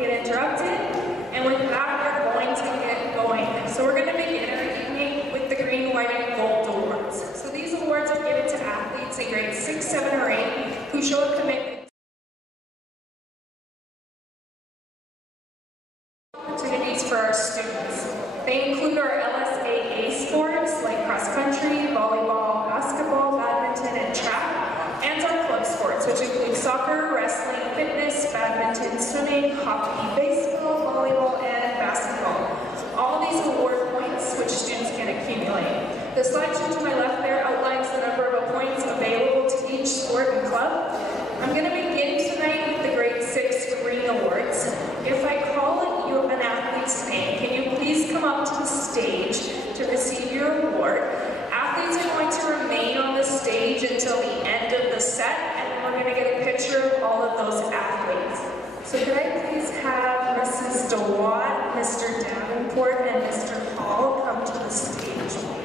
get interrupted. And with that, we're going to get going. So we're going to begin our evening with the Green, White, and Gold Awards. So these awards are given to athletes in grades 6, 7, or 8 who show a commitment opportunities for our students. They include our LSAA sports like cross country, volleyball, basketball, badminton, and track, and our club sports, which include soccer, wrestling, fitness, badminton, swimming, hockey, baseball, volleyball, and basketball. All these award points which students can accumulate. The slideshow to my left there outlines the number of points available to each sport and club. I'm going to begin tonight with the grade 6 Green Awards. If I call you an athlete's name, can you please come up to the stage to receive your award? Athletes are going to remain on the stage until the end of the set, and then we're going to get a picture of all of those athletes. So could I please have Mrs. DeWatt, Mr. Davenport, and Mr. Hall come to the stage, please?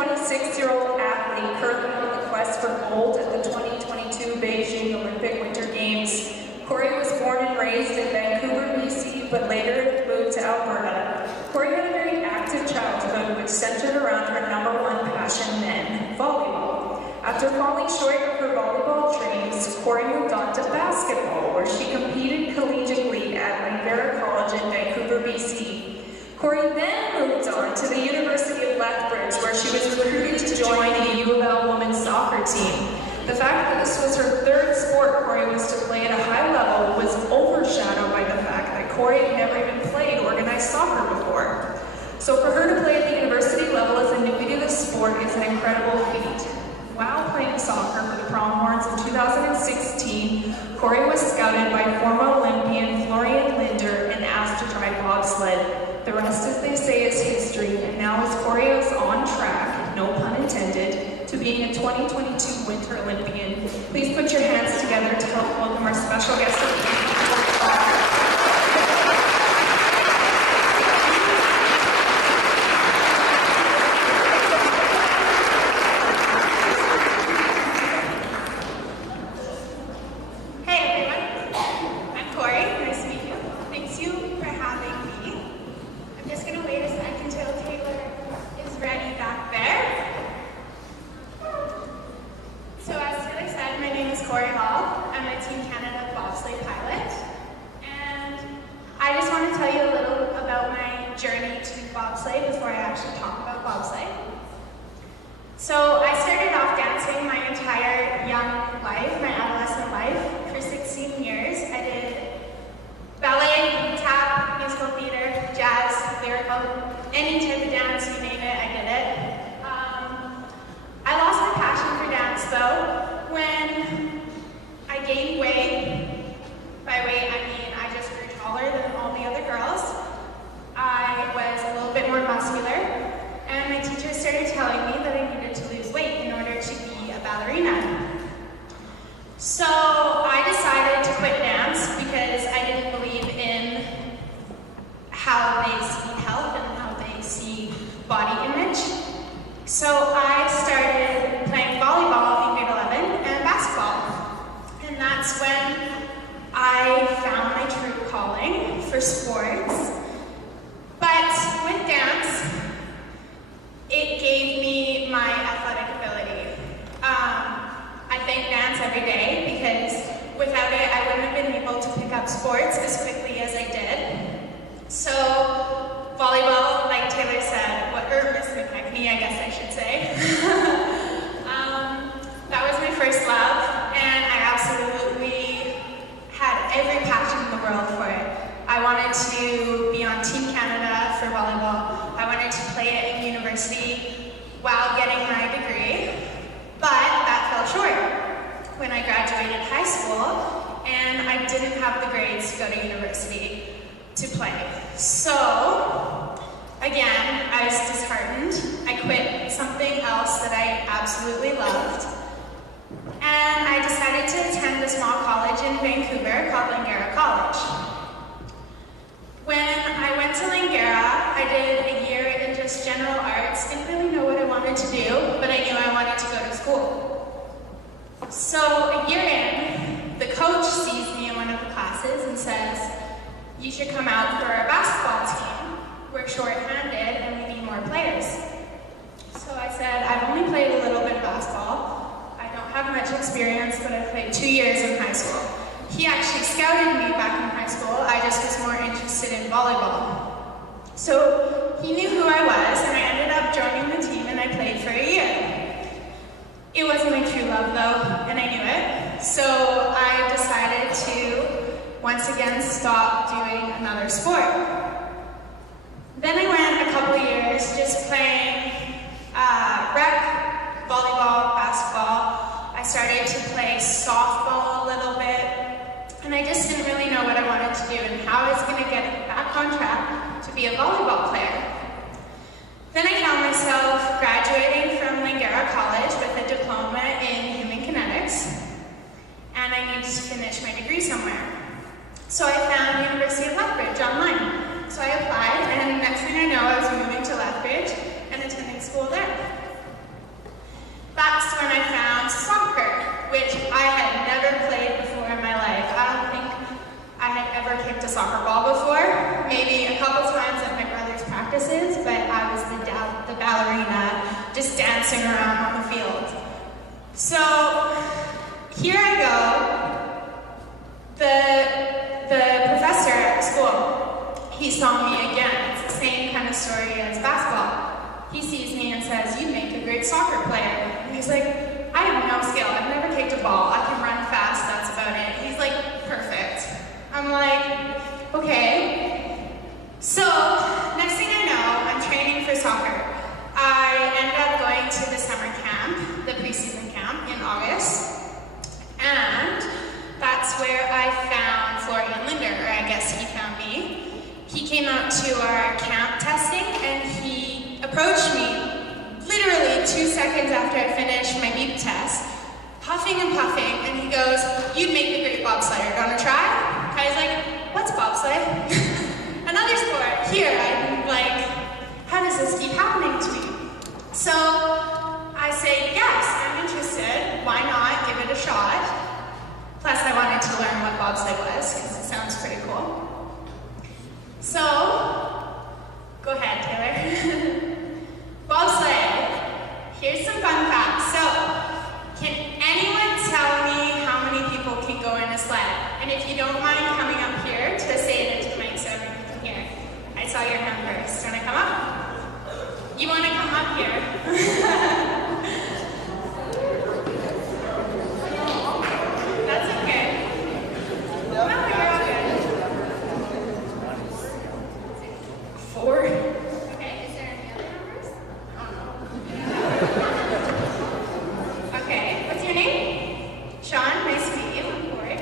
26-year-old athlete currently on the quest for gold at the 2022 Beijing Olympic Winter Games. Corey was born and raised in Vancouver, BC, but later moved to Alberta. Corey had a very active childhood which centered around her #1 passion then, volleyball. After falling short of her volleyball dreams, Corey moved on to basketball, where she competed collegiately at Langara College in Vancouver, BC. Corey then moved on to the University of Lethbridge, where she was recruited to join the U of L women's soccer team. The fact that this was her third sport Corey was to play at a high level was overshadowed by the fact that Corey had never even played organized soccer before. So for her to play at the university level as a newbie to the sport is an incredible feat. While playing soccer for the Pronghorns in 2016, Corey was scouted by former Olympian Florian Linder and asked to try bobsled. The rest, as they say, is history, and now as Corey is on track, no pun intended, to being a 2022 Winter Olympian. Please put your hands together to help welcome our special guest of the evening. So I found University of Lethbridge online. soccer ball before, maybe a couple times at my brother's practices, but I was the ballerina just dancing around on the field. So here I go. The professor at school, he saw me again. It's the same kind of story as basketball. He sees me and says, "You make a great soccer player." And he's like, "I have no skill. I've never kicked a ball. I can run fast. That's about it." He's like, "Perfect." I'm like, okay. So next thing I know, I'm training for soccer. I end up going to the summer camp, the preseason camp in August. And that's where I found Florian Linder, or I guess he found me. He came out to our camp testing and he approached me literally 2 seconds after I finished my beep test, huffing and puffing, and he goes, "You'd make a great bobsledder. Gonna try?" I was like, "What's bobsled?" Another sport. Here, I'm like, how does this keep happening to me? So I say, yes, I'm interested. Why not give it a shot? Plus, I wanted to learn what bobsled was, because it sounds pretty cool. So, go ahead, Taylor. Bobsled. Here's some fun facts. So, can anyone tell me how many people can go in a sled? And if you don't mind coming up here to say it into the mic so everyone can hear. I saw your hand first. Do you want to come up? You want to come up here? That's okay. No, you're all good. 4. Okay, is there any other numbers? Okay, what's your name? Sean, nice to meet you. I'm Corey.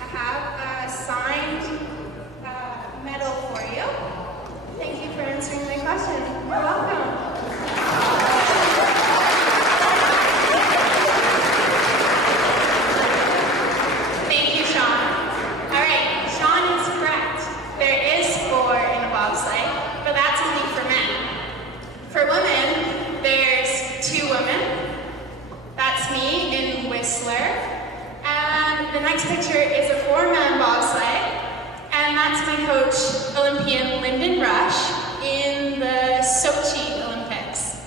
I have a signed medal for you. Thank you for answering my question. You're welcome. Thank you, Sean. All right, Sean is correct. There is 4 in a bobsleigh, but that's only for men. For women, there's 2 women. That's me in Whistler. And the next picture is a 4-man bobsleigh. And that's my coach, Olympian Lyndon Rush, in the Sochi Olympics.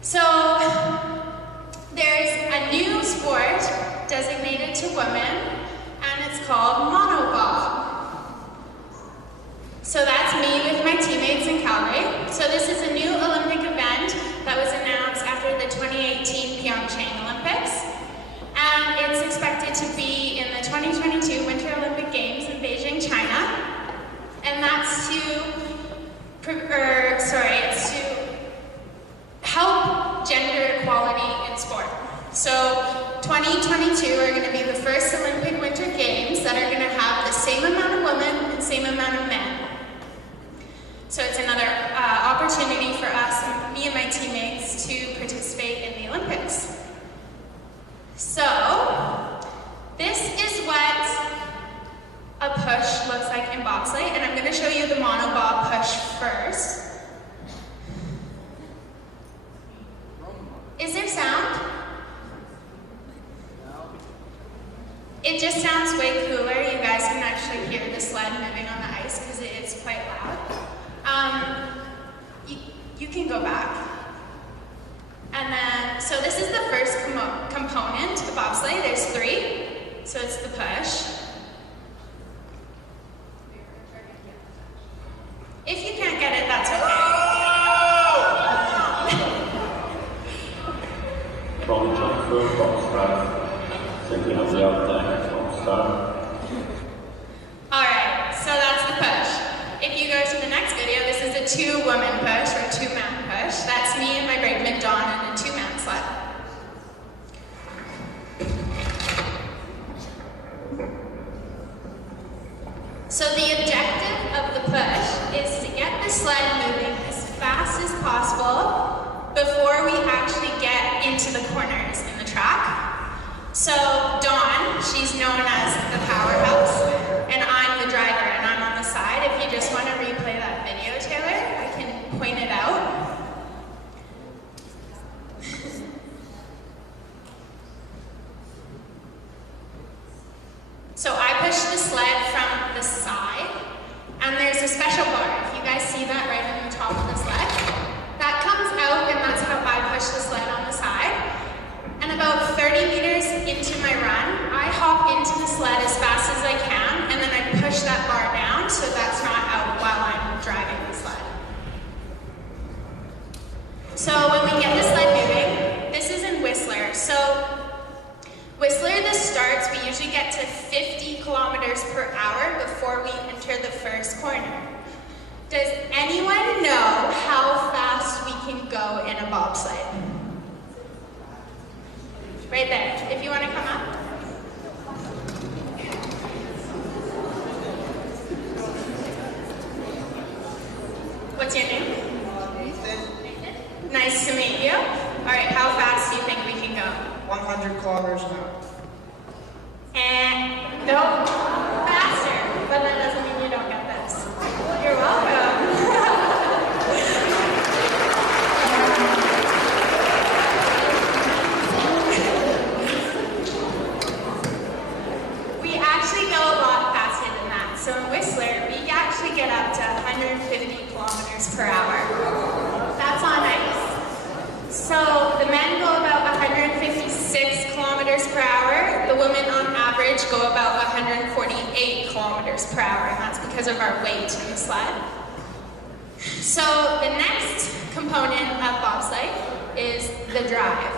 So there's a new sport designated to women, and it's called monobob. So that's me with my teammates in Calgary. So this is a new Olympic event that was announced after the 2018 Pyeongchang Olympics. And it's expected to be in the 2022 Winter Olympic Games in Beijing, China. And that's it's to help gender equality in sport. So 2022 are going to be the first Olympic Winter Games that are going to have the same amount of women and same amount of men. So it's another opportunity for us, me and my teammates, to participate in the Olympics. So, this is what a push looks like in bobsleigh, and I'm going to show you the monobob push first. Is there sound? It just sounds way cooler. You guys can actually hear the sled moving on the ice because it is quite loud. You can go back. And then, so this is the first component of bobsleigh. There's 3. So it's the push. If you can't get it, that's okay. Alright, so that's the push. If you go to the next video, this is a 2-woman push or 2-man push. That's me and my brakeman Dawn in a 2-man sled. So the objective of the push is to get the sled moving as fast as possible before we actually get into the corners in the track. So Dawn, she's known as the powerhouse, and I'm the driver, and I'm on the side. If you just want to replay that video, Taylor, I can point it out. So I push the sled from the side, to 50 kilometers per hour before we enter the first corner. Does anyone know how fast we can go in a bobsled? Right there, if you want to come up. What's your name? Nathan. Nice to meet you. All right, how fast do you think we can go? 100 kilometers an hour. And no, faster, but that doesn't mean you don't get this. You're welcome. We actually go a lot faster than that. So in Whistler, we actually get up to 150 kilometers per hour. That's on ice. So the men go about 156 kilometers per hour. The women on average go about 148 kilometers per hour, and that's because of our weight in the sled. So the next component of bobsleigh is the drive.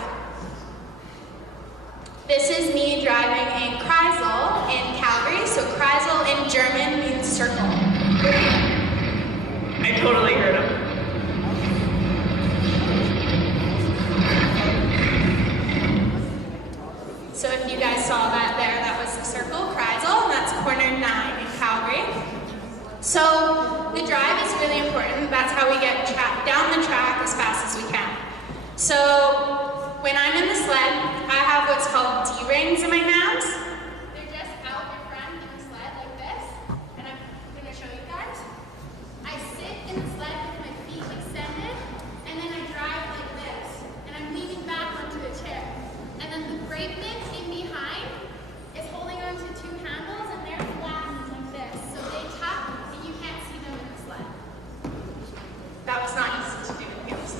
This is me driving in Kreisel in Calgary. So Kreisel in German means circle. I totally heard him. So if you guys saw that there, that was the circle, Kreisel, and that's corner 9 in Calgary. So the drive is really important. That's how we get down the track as fast as we can. So when I'm in the sled, I have what's called D-rings in my hands. They're just out in front in the sled like this, and I'm going to show you guys. I sit in the sled with my feet extended, and then I drive like this, and I'm leaning back onto the chair. And then the brakeman in behind is holding onto 2 handles, and they're flattened like this. So they tap, and you can't see them in the sled. That was not easy to do with heels.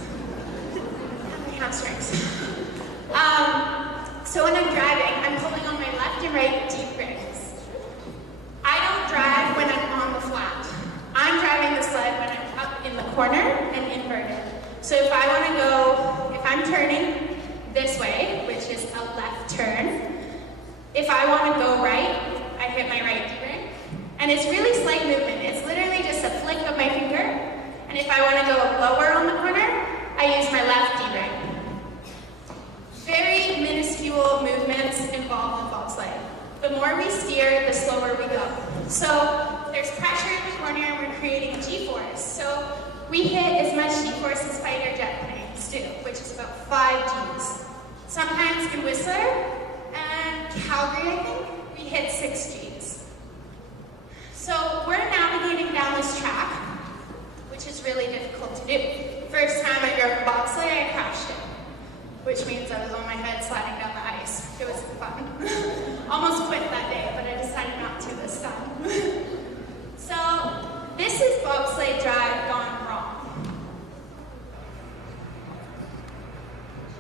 And my hamstrings. So when I'm driving, I'm pulling on my left and right D-rings. I don't drive when I'm on the flat. I'm driving the sled when I'm up in the corner and inverted. So if I want to go, if I'm turning this way, which is a left turn, if I want to go right, I hit my right D-ring. And it's really slight movement. It's literally just a flick of my finger. And if I want to go lower on the corner, I use my left D-ring. Very minuscule movements involved in bobsleigh. The more we steer, the slower we go. So there's pressure in the corner and we're creating a G-force. So we hit as much G-force as fighter jet planes do, which is about 5 Gs. Sometimes in Whistler and Calgary, I think, we hit 6 Gs. So we're navigating down this track, which is really difficult to do. First time I drove a bobsleigh, I crashed it, which means I was on my head sliding down the ice. It was fun. Almost quit that day, but I decided not to this time. So this is bobsleigh drive gone wrong.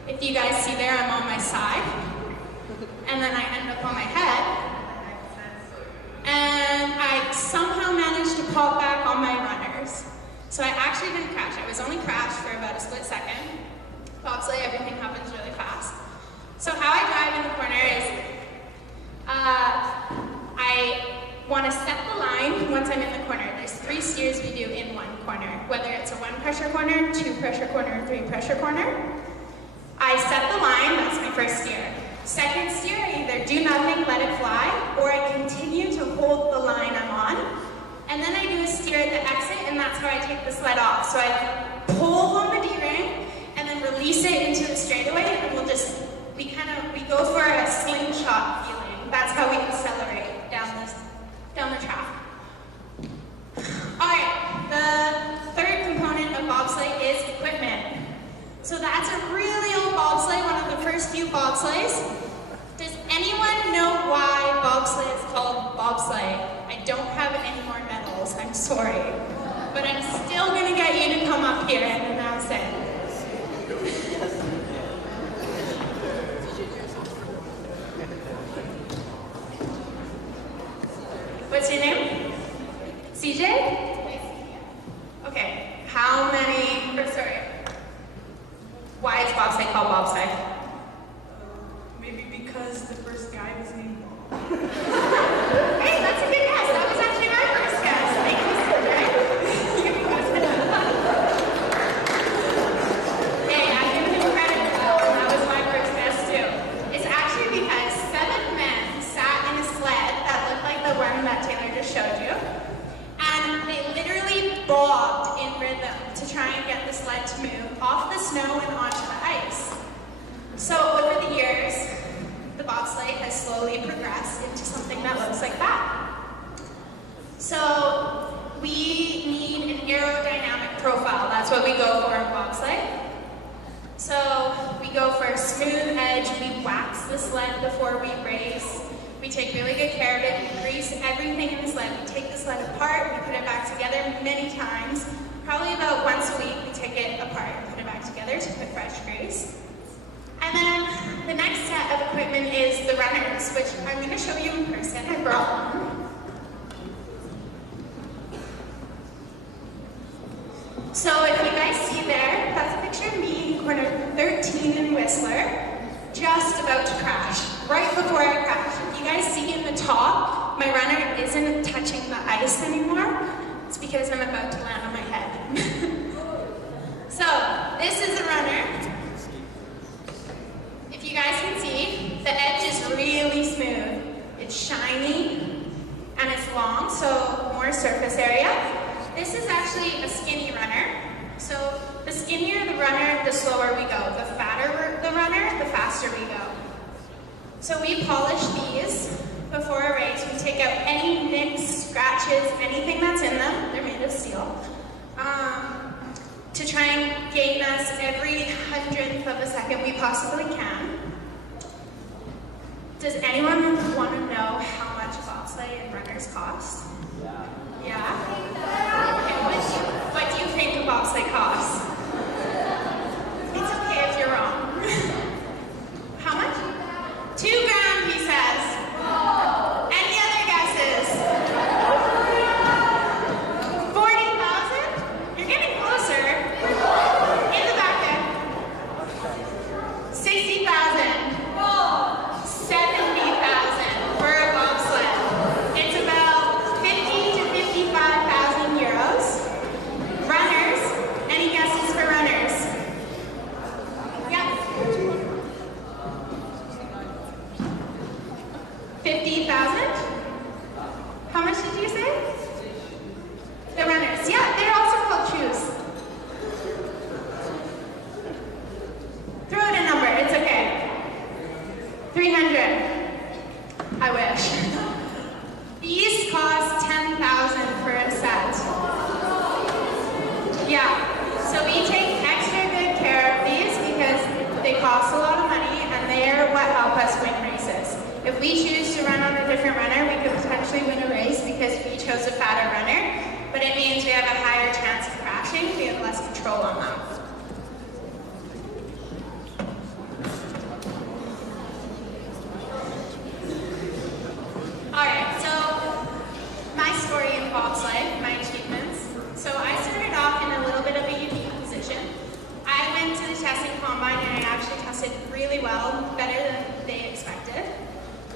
If you guys see there, I'm on my side, and then I end up on my head, and I somehow managed to pop back on my runners. So I actually didn't crash. I was only crashed for about a split second. Bobsleigh, everything happens really fast. So how I drive in the corner is, I want to set the line once I'm in the corner. There's 3 steers we do in one corner, whether it's a 1 pressure corner, 2 pressure corner, 3 pressure corner. I set the line, that's my first steer. Second steer, I either do nothing, let it fly, or I continue to hold the line I'm on. And then I do a steer at the exit, and that's how I take the sled off. So I pull on the D-ring, and then release it into the straightaway, and we go for a slingshot feeling. That's how we accelerate down the track. All right, the third component of bobsleigh is equipment. So that's a really old bobsleigh, one of the first few bobsleighs. Does anyone know why bobsleigh is called bobsleigh? I don't have any more medals, I'm sorry. But I'm still gonna get you to come up here and announce it. What's your name? CJ? Okay, how many, why is bobsleigh called bobsleigh? Maybe because the first guy was named Bob. snow and onto the ice. So over the years, the bobsleigh has slowly progressed into something that looks like that. So we need an aerodynamic profile. That's what we go for in bobsleigh. So we go for a smooth edge. We wax the sled before we race. We take really good care of it. We grease everything in the sled. We take the sled apart. We put it back together many times. Probably about once a week, we take it apart and put it back together to put fresh grease. And then the next set of equipment is the runners, which I'm going to show you in person. I brought one. So if you guys see there, that's a picture of me in corner 13 in Whistler, just about to crash, right before I crash. If you guys see in the top, my runner isn't touching the ice anymore. It's because I'm about to land on my head. So this is a runner. If you guys can see, the edge is really smooth. It's shiny and it's long, so more surface area. This is actually a skinny runner. So the skinnier the runner, the slower we go. The fatter the runner, the faster we go. So we polish these before a race. We take out any nicks, scratches, anything that's in them. They're made of steel. To try and gain us every 100th of a second we possibly can. Does anyone want to know how much bobsleigh and runners cost? Yeah? What do you think a bobsleigh costs? It's okay if you're wrong. How much? $2 grand, he says. Any other guesses? 40,000? You're getting closer. In the back there. 60,000. 70,000 for a bobsled. It's about 50 to 55,000 euros. Runners, any guesses for runners? Yeah. 50,000? How much did you say? The runners. Yeah, they're also called shoes. Throw out a number, it's okay. 300. I wish. These cost 10,000 for a set. Yeah. So we take extra good care of these because they cost a lot of money and they are what help us win races. If we choose to run on a different runner, we could potentially win a race because we chose a fatter runner, but it means we have a higher chance of crashing. We have less control on them. Alright, so my story in bobsleigh, my achievements. So I started off in a little bit of a unique position. I went to the testing combine and I actually tested really well, better than they expected.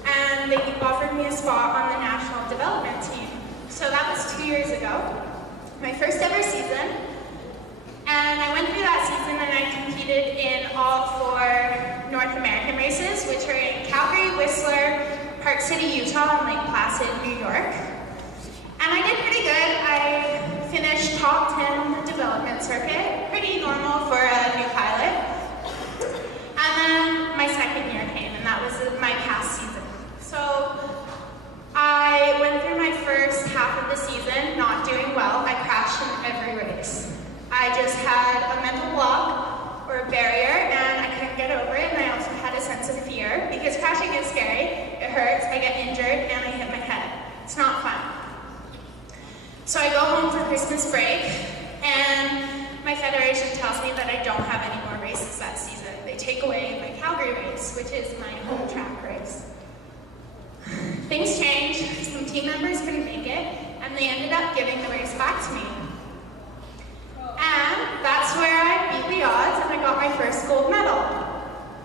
And they offered me a spot on the national development team. So that was 2 years ago, my first ever season. And I went through that season and I competed in all 4 North American races, which are in Calgary, Whistler, Park City, Utah, and Lake Placid, New York. And I did pretty good. I finished top 10 on the development circuit, pretty normal for a new pilot. And then my second year came, and that was my past season. So I went through my first half of the season not doing well. I crashed in every race. I just had a mental block or a barrier, and I couldn't get over it, and I also had a sense of fear, because crashing is scary. It hurts, I get injured, and I hit my head. It's not fun. So I go home for Christmas break, and my federation tells me that I don't have any more races that season. They take away my Calgary race, which is my home track race. Things changed, some team members couldn't make it, and they ended up giving the race back to me. And that's where I beat the odds and I got my first gold medal.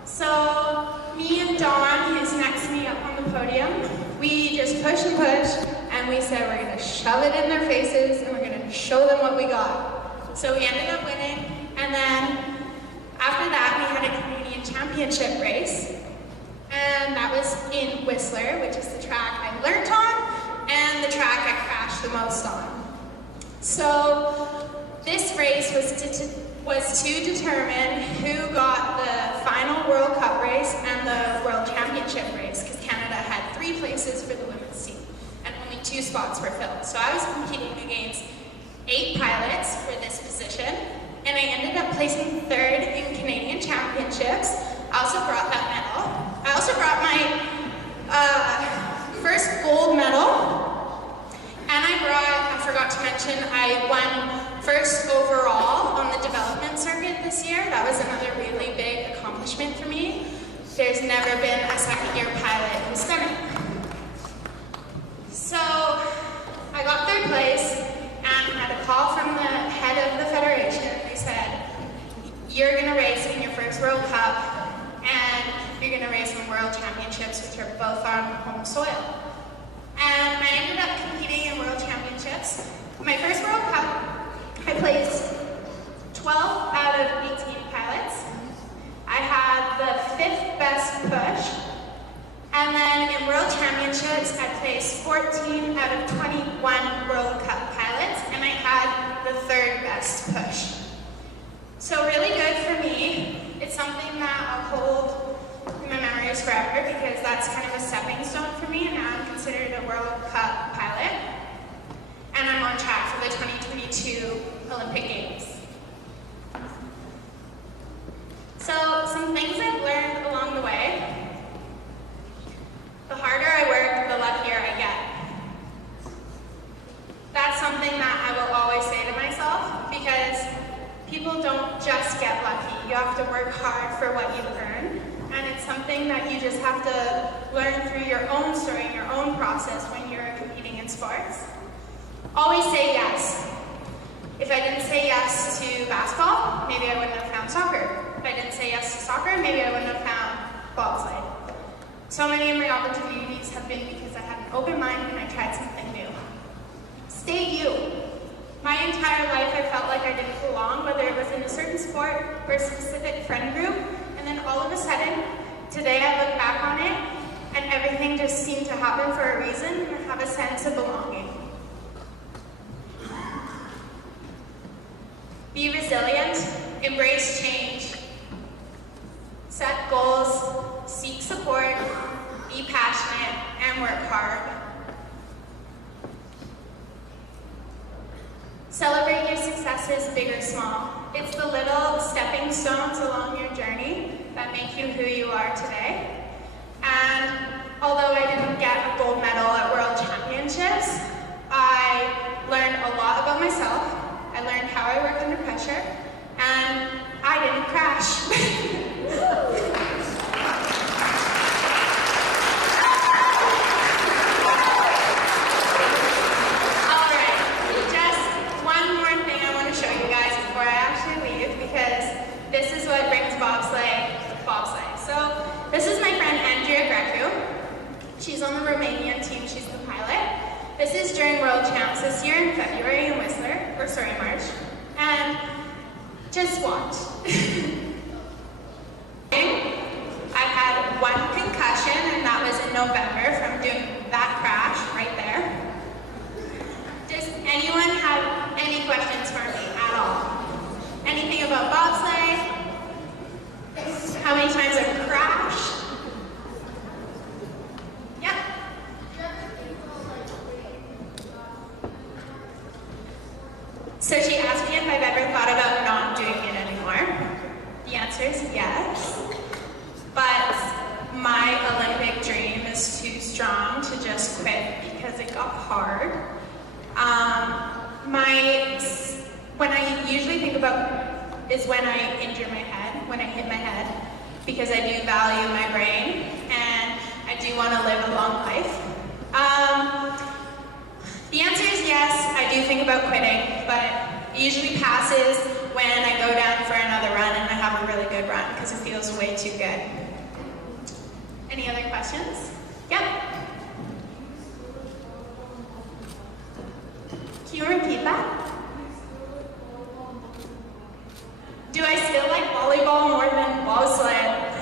So me and Dawn, who's next to me up on the podium, we just pushed and pushed, and we said we're going to shove it in their faces and we're going to show them what we got. So we ended up winning, and then after that we had a Canadian Championship race, and that was in Whistler, which is the track I learnt on and the track I crashed the most on. So this race was was to determine who got the final World Cup race and the World Championship race, because Canada had 3 places for the women's team, and only 2 spots were filled. So I was competing against 8 pilots for this position, and I ended up placing 3rd in Canadian Championships. I also brought that medal. I also brought my first gold medal, and I forgot to mention, I won 1st overall on the development circuit this year. That was another really big accomplishment for me. There's never been a 2nd-year pilot who's done it. So I got 3rd place, and I had a call from the head of the federation. They said, you're going to race in your first World Cup, and you're going to race in World Championships, which are both on home soil. And I ended up competing in World Championships. My first World Cup, I placed 12 out of 18 pilots. I had the 5th best push. And then in World Championships, I placed 14 out of 21 World Cup pilots, and I had the 3rd best push. So really good for me. It's something that I'll hold in my memories forever, because that's kind of a stepping stone for me, and now I'm considered a World Cup pilot. And I'm on track for the 2022 Olympic Games. So some things I've learned along the way. The harder I work, the luckier I get. That's something that I will always say to myself, because people don't just get lucky. You have to work hard for what you earn, and it's something that you just have to learn through your own story, your own process when you're competing in sports. Always say yes. If I didn't say yes to basketball, maybe I wouldn't have found soccer. If I didn't say yes to soccer, maybe I wouldn't have found bobsled. So many of my opportunities have been because I had an open mind and I tried something new. Stay you. My entire life I felt like I didn't belong, whether it was in a certain sport or a specific friend group, and then all of a sudden, today I look back on it, and everything just seemed to happen for a reason, and I have a sense of belonging. Be resilient, embrace change, set goals, seek support, be passionate, and work hard. Celebrate your successes, big or small. It's the little stepping stones along your journey that make you who you are today. And although I didn't get a gold medal at World Championships, I learned a lot about myself. I learned how I work under pressure, and I didn't crash. All right, just one more thing I want to show you guys before I actually leave, because this is what brings bobsleigh. So this is my friend Andrea Grecu. She's on the Romanian team, she's the pilot. This is during World Champs this year in February in Whistler, March. And just watch. I had 1 concussion, and that was in November from doing that crash right there. Does anyone have any questions for me at all? Anything about bobsleigh? How many times I've crashed? Yep. So she asked me if I've ever thought about not doing it anymore. The answer is yes. But my Olympic dream is too strong to just quit because it got hard. When I usually think about is when I injure my head, when I hit my head, because I do value my brain and I do want to live a long life. The answer is yes, I do think about quitting, but it usually passes when I go down for another run and I have a really good run because it feels way too good. Any other questions? Yep. Can you repeat that? Do I still like volleyball more than bobsled?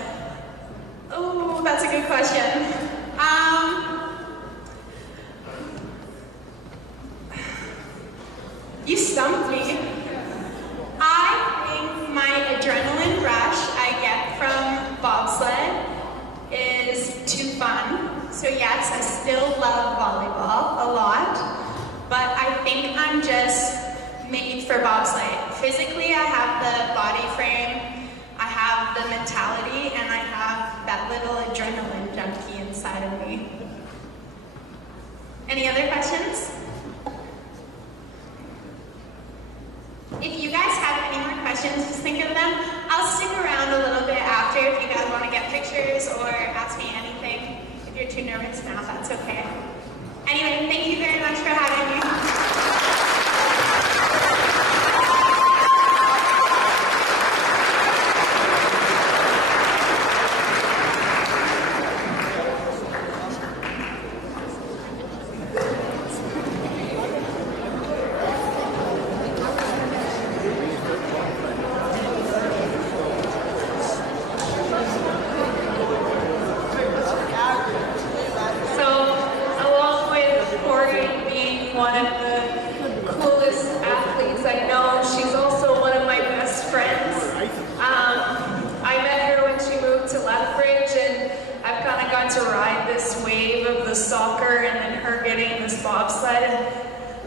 Oh, that's a good question. You stumped me. I think So yes, I still love volleyball a lot, but I think I'm just made for bobsleigh. Physically, I have the body frame, I have the mentality, and I have that little adrenaline junkie inside of me. Any other questions? If you guys have any more questions, just think of them. I'll stick around a little bit after if you guys want to get pictures or ask me anything. If you're too nervous now, that's okay. Anyway, thank you very much for having me.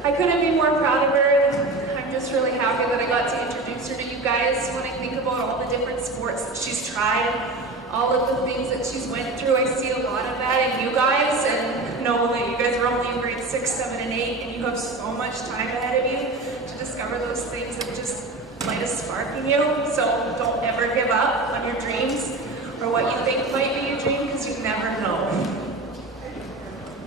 I couldn't be more proud of her, and I'm just really happy that I got to introduce her to you guys. When I think about all the different sports that she's tried, all of the things that she's went through, I see a lot of that in you guys, and know that you guys are only in grades 6, 7, and 8, and you have so much time ahead of you to discover those things that just light a spark in you. So don't ever give up on your dreams or what you think might be a dream, because you never know.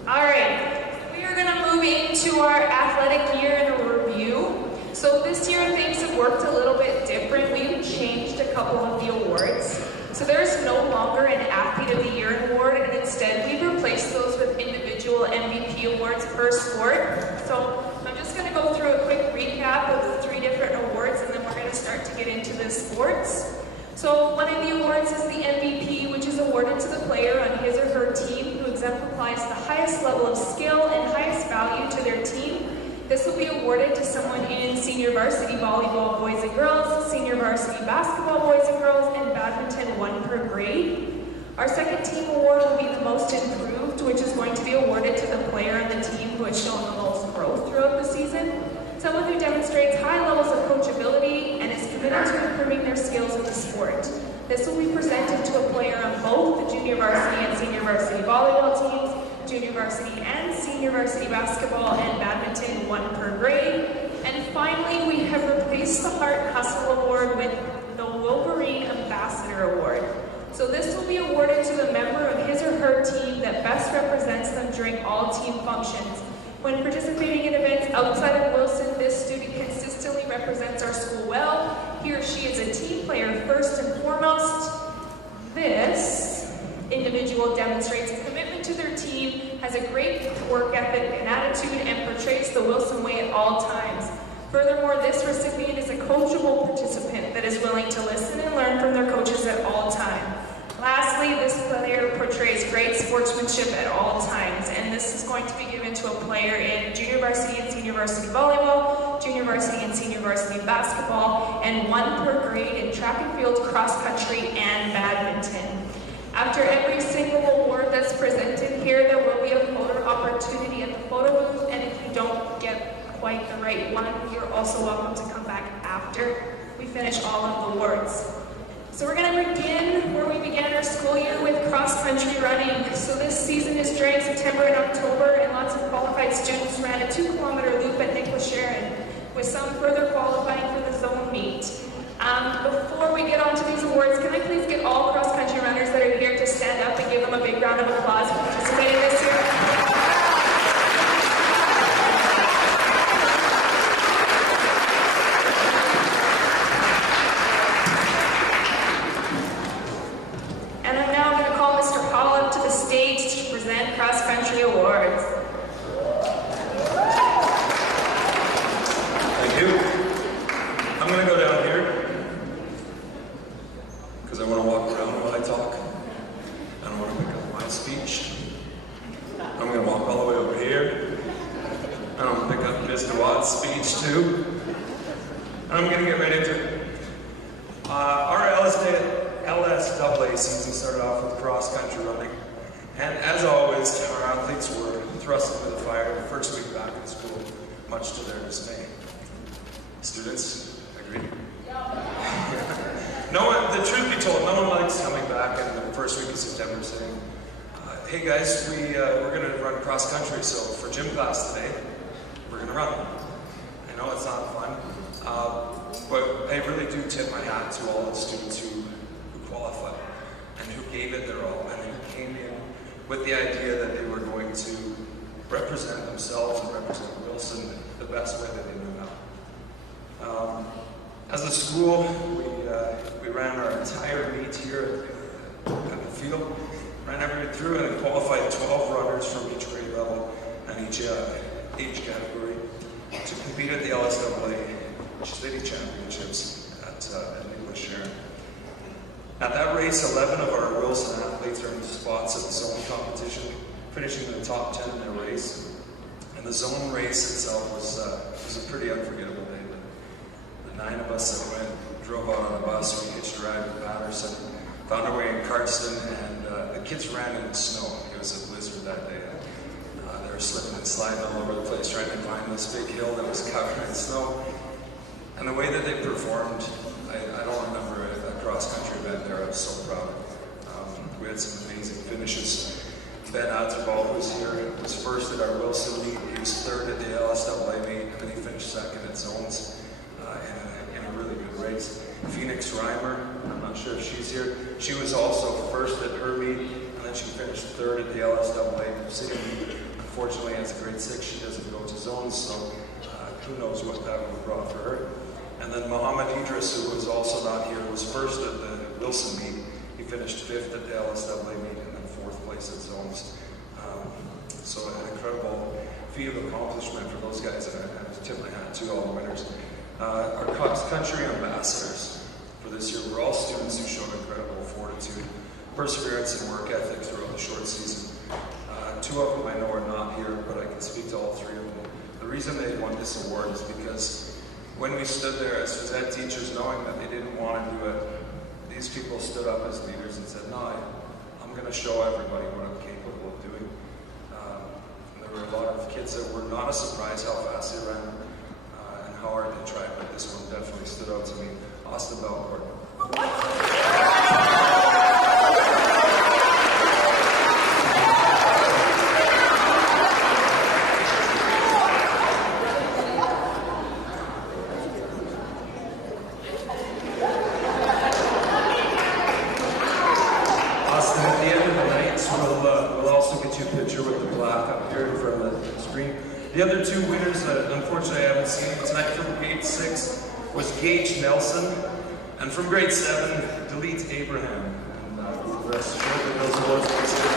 All right. We're going to move into our athletic year in a review. So this year things have worked a little bit different. We've changed a couple of the awards. So there's no longer an Athlete of the Year award, and instead we've replaced those with individual MVP awards per sport. So I'm just going to go through a quick recap of the 3 different awards, and then we're going to start to get into the sports. So one of the awards is the MVP, which is awarded to the player on his or her team who exemplifies the highest level of skill and highest value to their team. This will be awarded to someone in senior varsity volleyball boys and girls, senior varsity basketball boys and girls, and badminton 1 per grade. Our second team award will be the most improved, which is going to be awarded to the player on the team who has shown the most growth throughout the season. Someone who demonstrates high levels of coachability and is committed to improving their skills in the sport. This will be presented to a player on both the junior varsity and senior varsity volleyball teams, junior varsity and senior varsity basketball and badminton 1 per grade. And finally, we have replaced the Heart and Hustle Award with the Wolverine Ambassador Award. So this will be awarded to the member of his or her team that best represents them during all team functions. When participating in events outside of Wilson, this student consistently represents our school well. He or she is a team player first and foremost. This individual demonstrates a commitment to their team, has a great work ethic and attitude, and portrays the Wilson way at all times. Furthermore, this recipient is a coachable participant that is willing to listen and learn from their coaches at all times. Lastly, this player portrays great sportsmanship at all times, and this is going to be given to a player in junior varsity and senior varsity volleyball, junior varsity and senior varsity basketball, and 1 per grade in track and field, cross country, and badminton. After every single award that's presented here, there will be a photo opportunity at the photo booth, and if you don't get quite the right one, you're also welcome to come back after we finish all of the awards. So we're going to begin where we began our school year with cross-country running. So this season is during September and October, and lots of qualified students ran a 2-kilometer loop at Nicholas Sharon, with some further qualifying for the zone meet. Before we get on to these awards, can I please get all cross-country runners that are here to stand up and give them a big round of applause for participating this year? Cross-country awards. Thank you. I'm going to go down here because I want to walk around while I talk. I don't want to pick up my speech. I'm going to walk all the way over here. I don't want to pick up Mr. Watt's speech too. And I'm going to get right into it. Our LSAA season started off with cross-country running. And as always, our athletes were thrust into the fire the first week back in school, much to their dismay. Students, agree? No one, the truth be told, no one likes coming back in the first week of September saying, hey guys, we're going to run cross country, so for gym class today, we're going to run. I know it's not fun, but I really do tip my hat to all the students who qualified and who gave it their all and who came in with the idea that they were going to represent themselves and represent Wilson the best way that they knew how. As a school, we ran our entire meet here at the field, ran everything through and qualified 12 runners from each grade level and each age category to compete at the LSAA City Championships at Nicholas Sharon. At that race, 11 of our Wilson athletes earned spots at the zone competition, finishing in the top 10 in their race. And the zone race itself was a pretty unforgettable day. The 9 of us that went, drove out on the bus, we hitched a ride with Patterson, found our way in Cardston, and the kids ran in the snow. It was a blizzard that day. They were slipping and sliding all over the place trying to climb this big hill that was covered in snow. And the way that they performed, I don't remember a cross-country event there. I was so proud. We had some amazing finishes. Ben Atterball, who was here, was first at our Wilson meet. He was third at the LSAA meet, and then he finished second at zones in a really good race. Phoenix Reimer, I'm not sure if she's here, she was also first at her meet, and then she finished third at the LSAA city meet. Unfortunately, as a grade 6, she doesn't go to zones, so who knows what that would have brought for her. And then Muhammad Idris, who was also not here, was first at the Wilson meet. He finished 5th at the LSAA meet and then 4th place at zones. So an incredible feat of accomplishment for those guys, and I tip my hat to all the winners. Our cross-country ambassadors for this year were all students who showed incredible fortitude, perseverance, and work ethic throughout the short season. 2 of them I know are not here, but I can speak to all 3 of them. The reason they won this award is because when we stood there as phys ed teachers, knowing that they didn't want to do it, these people stood up as leaders and said, no, I'm going to show everybody what I'm capable of doing. And there were a lot of kids that were not a surprise how fast they ran and how hard they tried, but this one definitely stood out to me. Austin Belcourt. The other 2 winners that unfortunately I haven't seen tonight from grade 6 was Gage Nelson, and from grade 7, Dalit Abraham. And rest assured that those awards will be sent.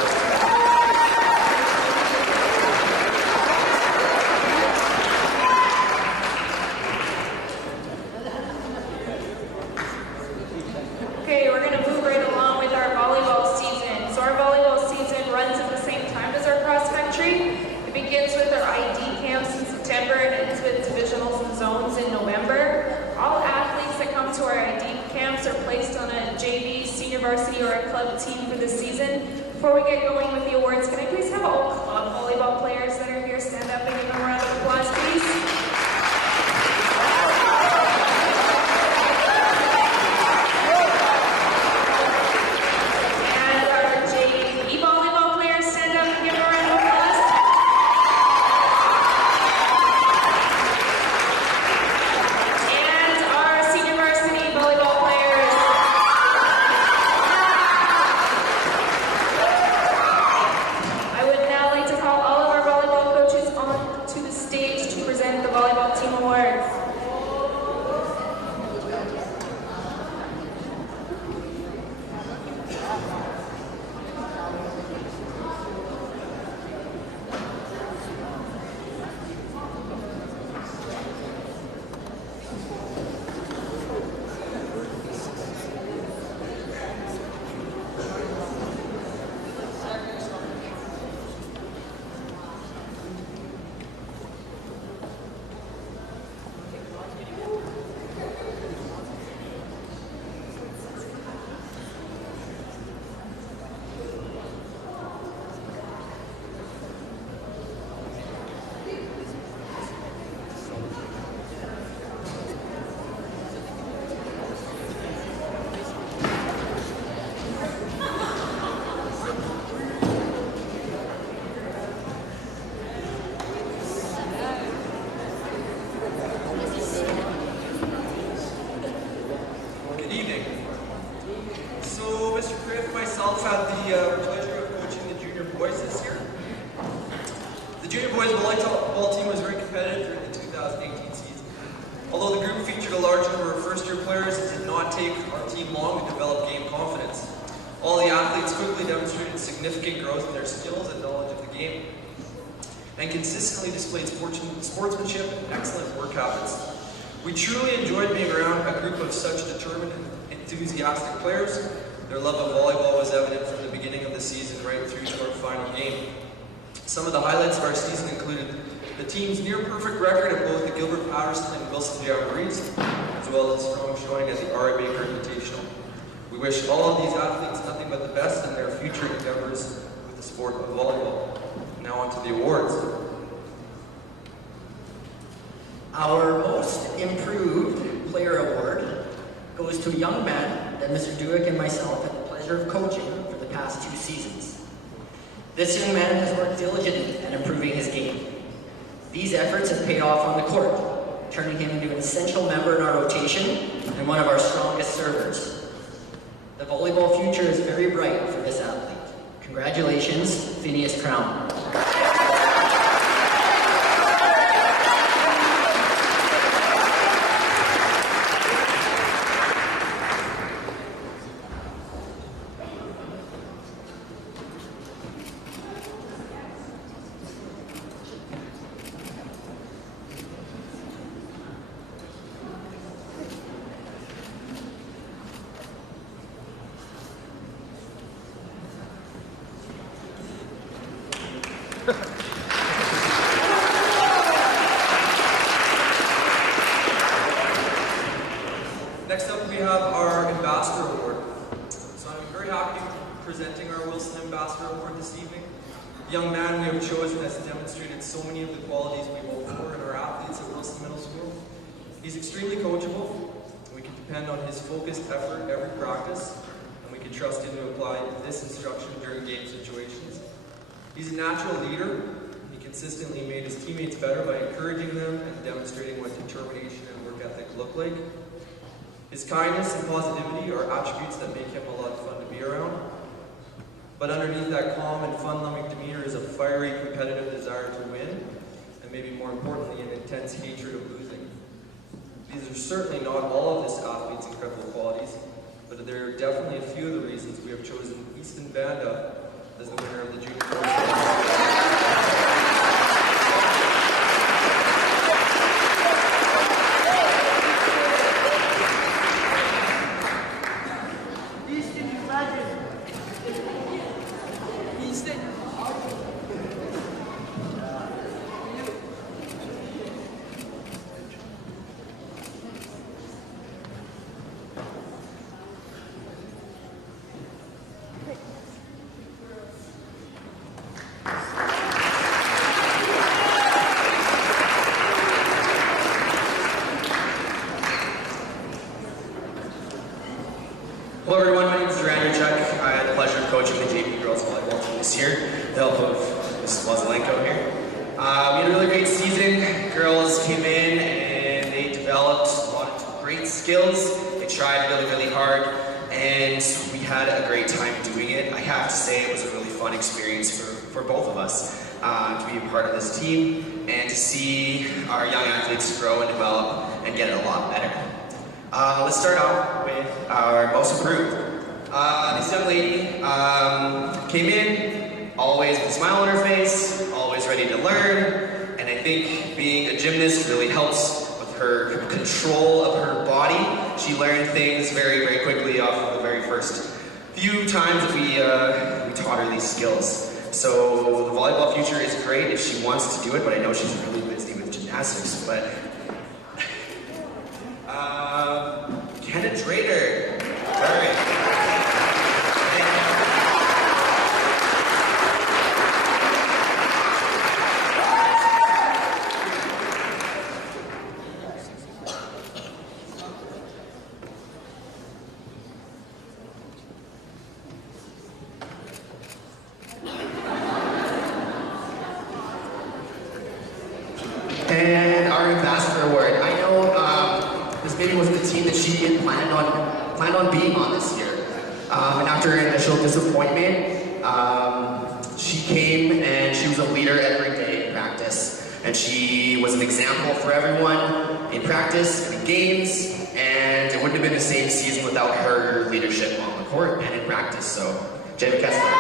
Okay, we're going to move right along with our volleyball season. So our volleyball season runs at the same time as our cross country. It begins with our ID camps in September and ends with divisionals and zones in November. All athletes that come to our ID camps are placed on a JV, senior varsity, or a club team for the season. Before we get going with the awards, can I please have all club volleyball players that are here stand up and give them a round of applause, please? Present to a large number of first-year players, it did not take our team long to develop game confidence. All the athletes quickly demonstrated significant growth in their skills and knowledge of the game, and consistently displayed sportsmanship and excellent work habits. We truly enjoyed being around a group of such determined and enthusiastic players. Their love of volleyball was evident from the beginning of the season right through to our final game. Some of the highlights of our season included the team's near-perfect record at both the Gilbert Patterson and Wilson Jamborees, as well as a strong showing at the R.A. Baker Invitational. We wish all of these athletes nothing but the best in their future endeavors with the sport of volleyball. Now on to the awards. Our Most Improved Player Award goes to a young man that Mr. Duick and myself had the pleasure of coaching for the past 2 seasons. This young man has worked diligently at improving his game. These efforts have paid off on the court, turning him into an essential member in our rotation and one of our strongest servers. The volleyball future is very bright for this athlete. Congratulations, Phineas Crown. Next up, we have our Ambassador Award. So I'm very happy to be presenting our Wilson Ambassador Award this evening. The young man we have chosen has demonstrated so many of the qualities we hope for in our athletes at Wilson Middle School. He's extremely coachable. We can depend on his focused effort every practice, and we can trust him to apply this instruction during game situations. He's a natural leader. He consistently made his teammates better by encouraging them and demonstrating what determination and work ethic look like. His kindness and positivity are attributes that make him a lot of fun to be around. But underneath that calm and fun-loving demeanor is a fiery, competitive desire to win, and maybe more importantly, an intense hatred of losing. These are certainly not all of this athlete's incredible qualities, but there are definitely a few of the reasons we have chosen Easton Banda as the winner of the Junior Coach. Hello everyone, my name is Duran Yurchuk. I had the pleasure of coaching the JV girls volleyball team this year with the help of Mrs. Wazelenko here. We had a really great season. Girls came in and they developed a lot of great skills. They tried really, really hard, and we had a great time doing it. I have to say it was a really fun experience for both of us to be a part of this team and to see our young athletes grow and develop and get a lot better. Let's start off with our most improved. This young lady came in, always with a smile on her face, always ready to learn, and I think being a gymnast really helps with her control of her body. She learned things very, very quickly off of the very first few times that we taught her these skills. So the volleyball future is great if she wants to do it, but I know she's really busy with gymnastics. But Kenna Drader. Perfect. And our ambassador award. I know this maybe wasn't the team that she had planned on being on this year. And after an initial disappointment, she came and she was a leader every day in practice. And she was an example for everyone. in practice and in games, and it wouldn't have been the same season without her leadership on the court and in practice. So, Jamie Kessler.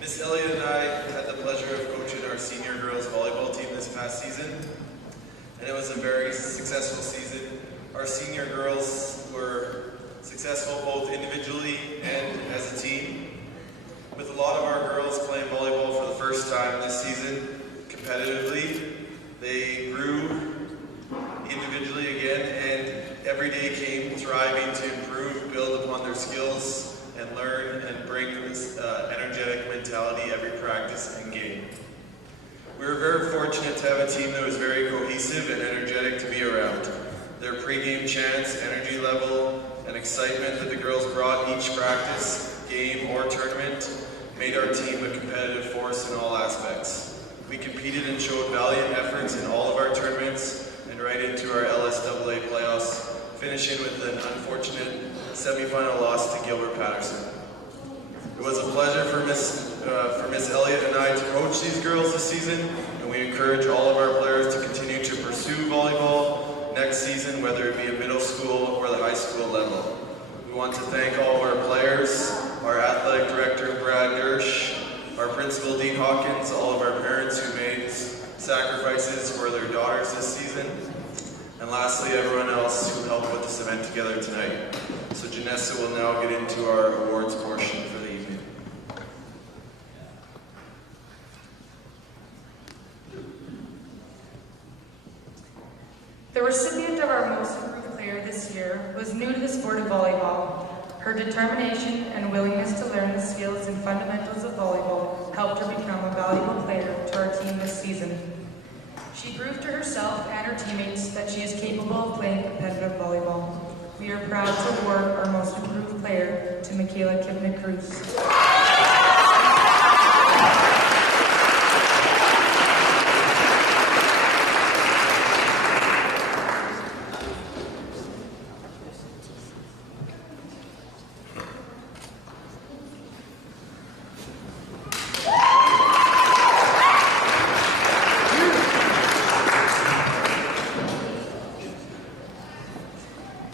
Miss Elliott and I had the pleasure of coaching our senior girls volleyball team this past season, and it was a very successful season. Our senior girls were successful both individually and as a team. With a lot of our girls playing volleyball for the first time this season competitively, they grew individually again, and every day came thriving to improve, build upon their skills, and learn and bring this energetic mentality every practice and game. We were very fortunate to have a team that was very cohesive and energetic to be around. Their pre-game chants, energy level, and excitement that the girls brought each practice, game, or tournament made our team a competitive force in all aspects. We competed and showed valiant efforts in all of our tournaments and right into our LSAA playoffs, finishing with an unfortunate semifinal loss to Gilbert Patterson. It was a pleasure for Miss Elliott and I to coach these girls this season, and we encourage all of our players to continue to pursue volleyball next season, whether it be at middle school or the high school level. We want to thank all of our players, our athletic director Brad Gersh, our principal Dean Hawkins, all of our parents who made sacrifices for their daughters this season, and lastly, everyone else who helped put this event together tonight. So Janessa will now get into our awards portion for the evening. The recipient of our Most Improved Player this year was new to the sport of volleyball. Her determination and willingness to learn the skills and fundamentals of volleyball helped her become a valuable player to our team this season. She proved to herself and her teammates that she is capable of playing competitive volleyball. We are proud to award our Most Improved Player to Michaela Kipnick-Cruz.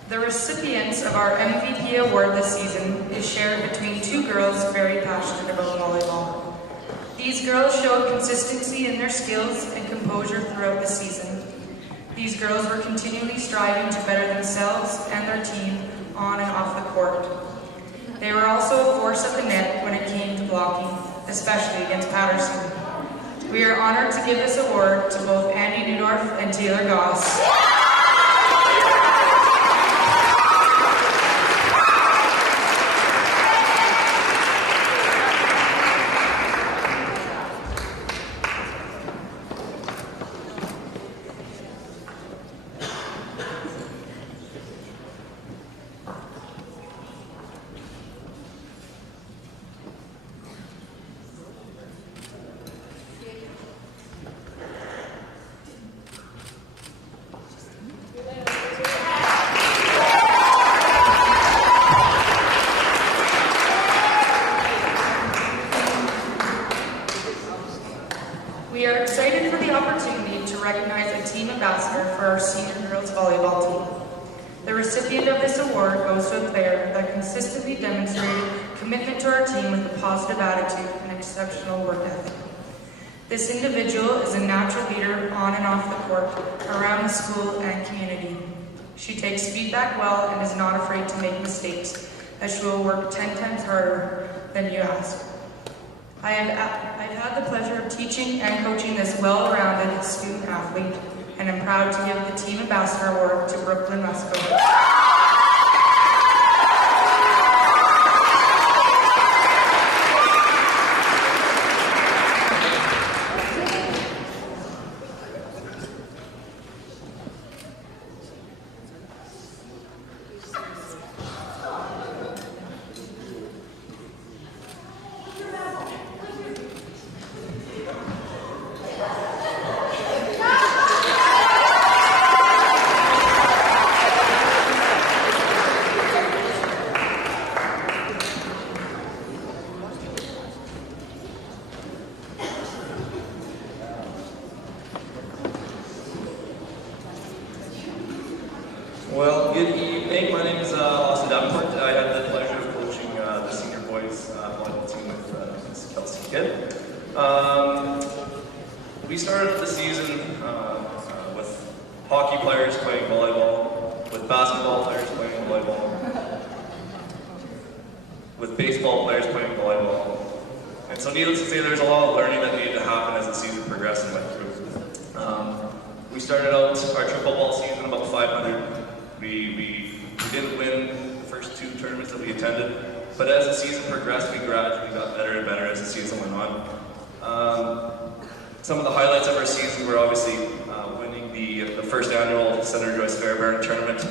The recipients of our MVP award this season is shared between two girls very passionate about volleyball. These girls showed consistency in their skills and composure throughout the season. These girls were continually striving to better themselves and their team on and off the court. They were also a force at the net when it came to blocking, especially against Patterson. We are honored to give this award to both Andy Newdorf and Taylor Goss. We are excited for the opportunity to recognize a team ambassador for our senior girls volleyball team. The recipient of this award goes to a player that consistently demonstrated commitment to our team with a positive attitude and exceptional work ethic. This individual is a natural leader on and off the court, around the school and community. She takes feedback well and is not afraid to make mistakes, as she will work 10 times harder than you ask. I've had the pleasure of teaching and coaching this well-rounded student athlete, and I'm proud to give the Team Ambassador Award to Brooklyn Musco. Well, good evening. My name is Austin Davenport. I had the pleasure of coaching the senior boys volleyball team with Ms. Kelsey Kidd. We started the season with hockey players playing volleyball, with basketball players playing volleyball, with baseball players playing volleyball. And so needless to say, there's a lot of learning that needed to happen as the season progressed and went through. We started out our triple ball season about 500. We didn't win the first two tournaments that we attended, but as the season progressed, we gradually got better and better as the season went on. Some of the highlights of our season were obviously winning the first annual Senator Joyce Fairbairn tournament,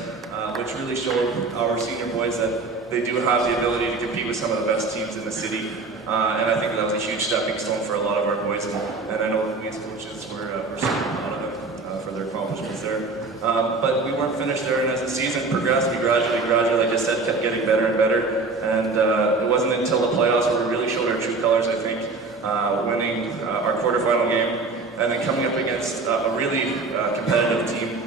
which really showed our senior boys that they do have the ability to compete with some of the best teams in the city. And I think that was a huge stepping stone for a lot of our boys, and I know that we as coaches were super proud of them for their accomplishments there. But we weren't finished there, and as the season progressed, we gradually, like I just said, kept getting better and better. And it wasn't until the playoffs where we really showed our true colors, I think, winning our quarterfinal game, and then coming up against a really competitive team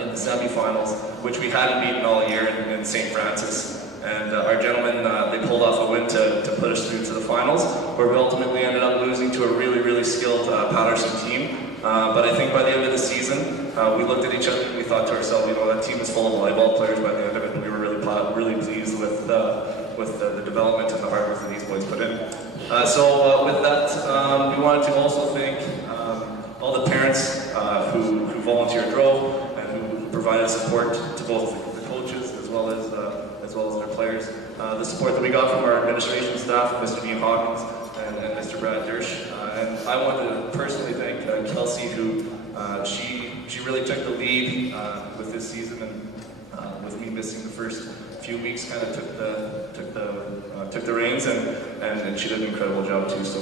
in the semifinals, which we hadn't beaten all year in St. Francis. And our gentlemen, they pulled off a win to put us through to the finals, where we ultimately ended up losing to a really, really skilled Patterson team. But I think by the end of the season, we looked at each other and we thought to ourselves, you know, that team is full of volleyball players by the end of it, and we were really pleased with the development and the hard work that these boys put in. So with that, we wanted to also thank all the parents who volunteered drove and who provided support to both the coaches as well as their players. The support that we got from our administration staff, Mr. Dean Hawkins and Mr. Brad Dersch. And I wanted to personally thank Kelsey, who she really took the lead with this season, and with me missing the first few weeks, kind of took the reins, and she did an incredible job too. So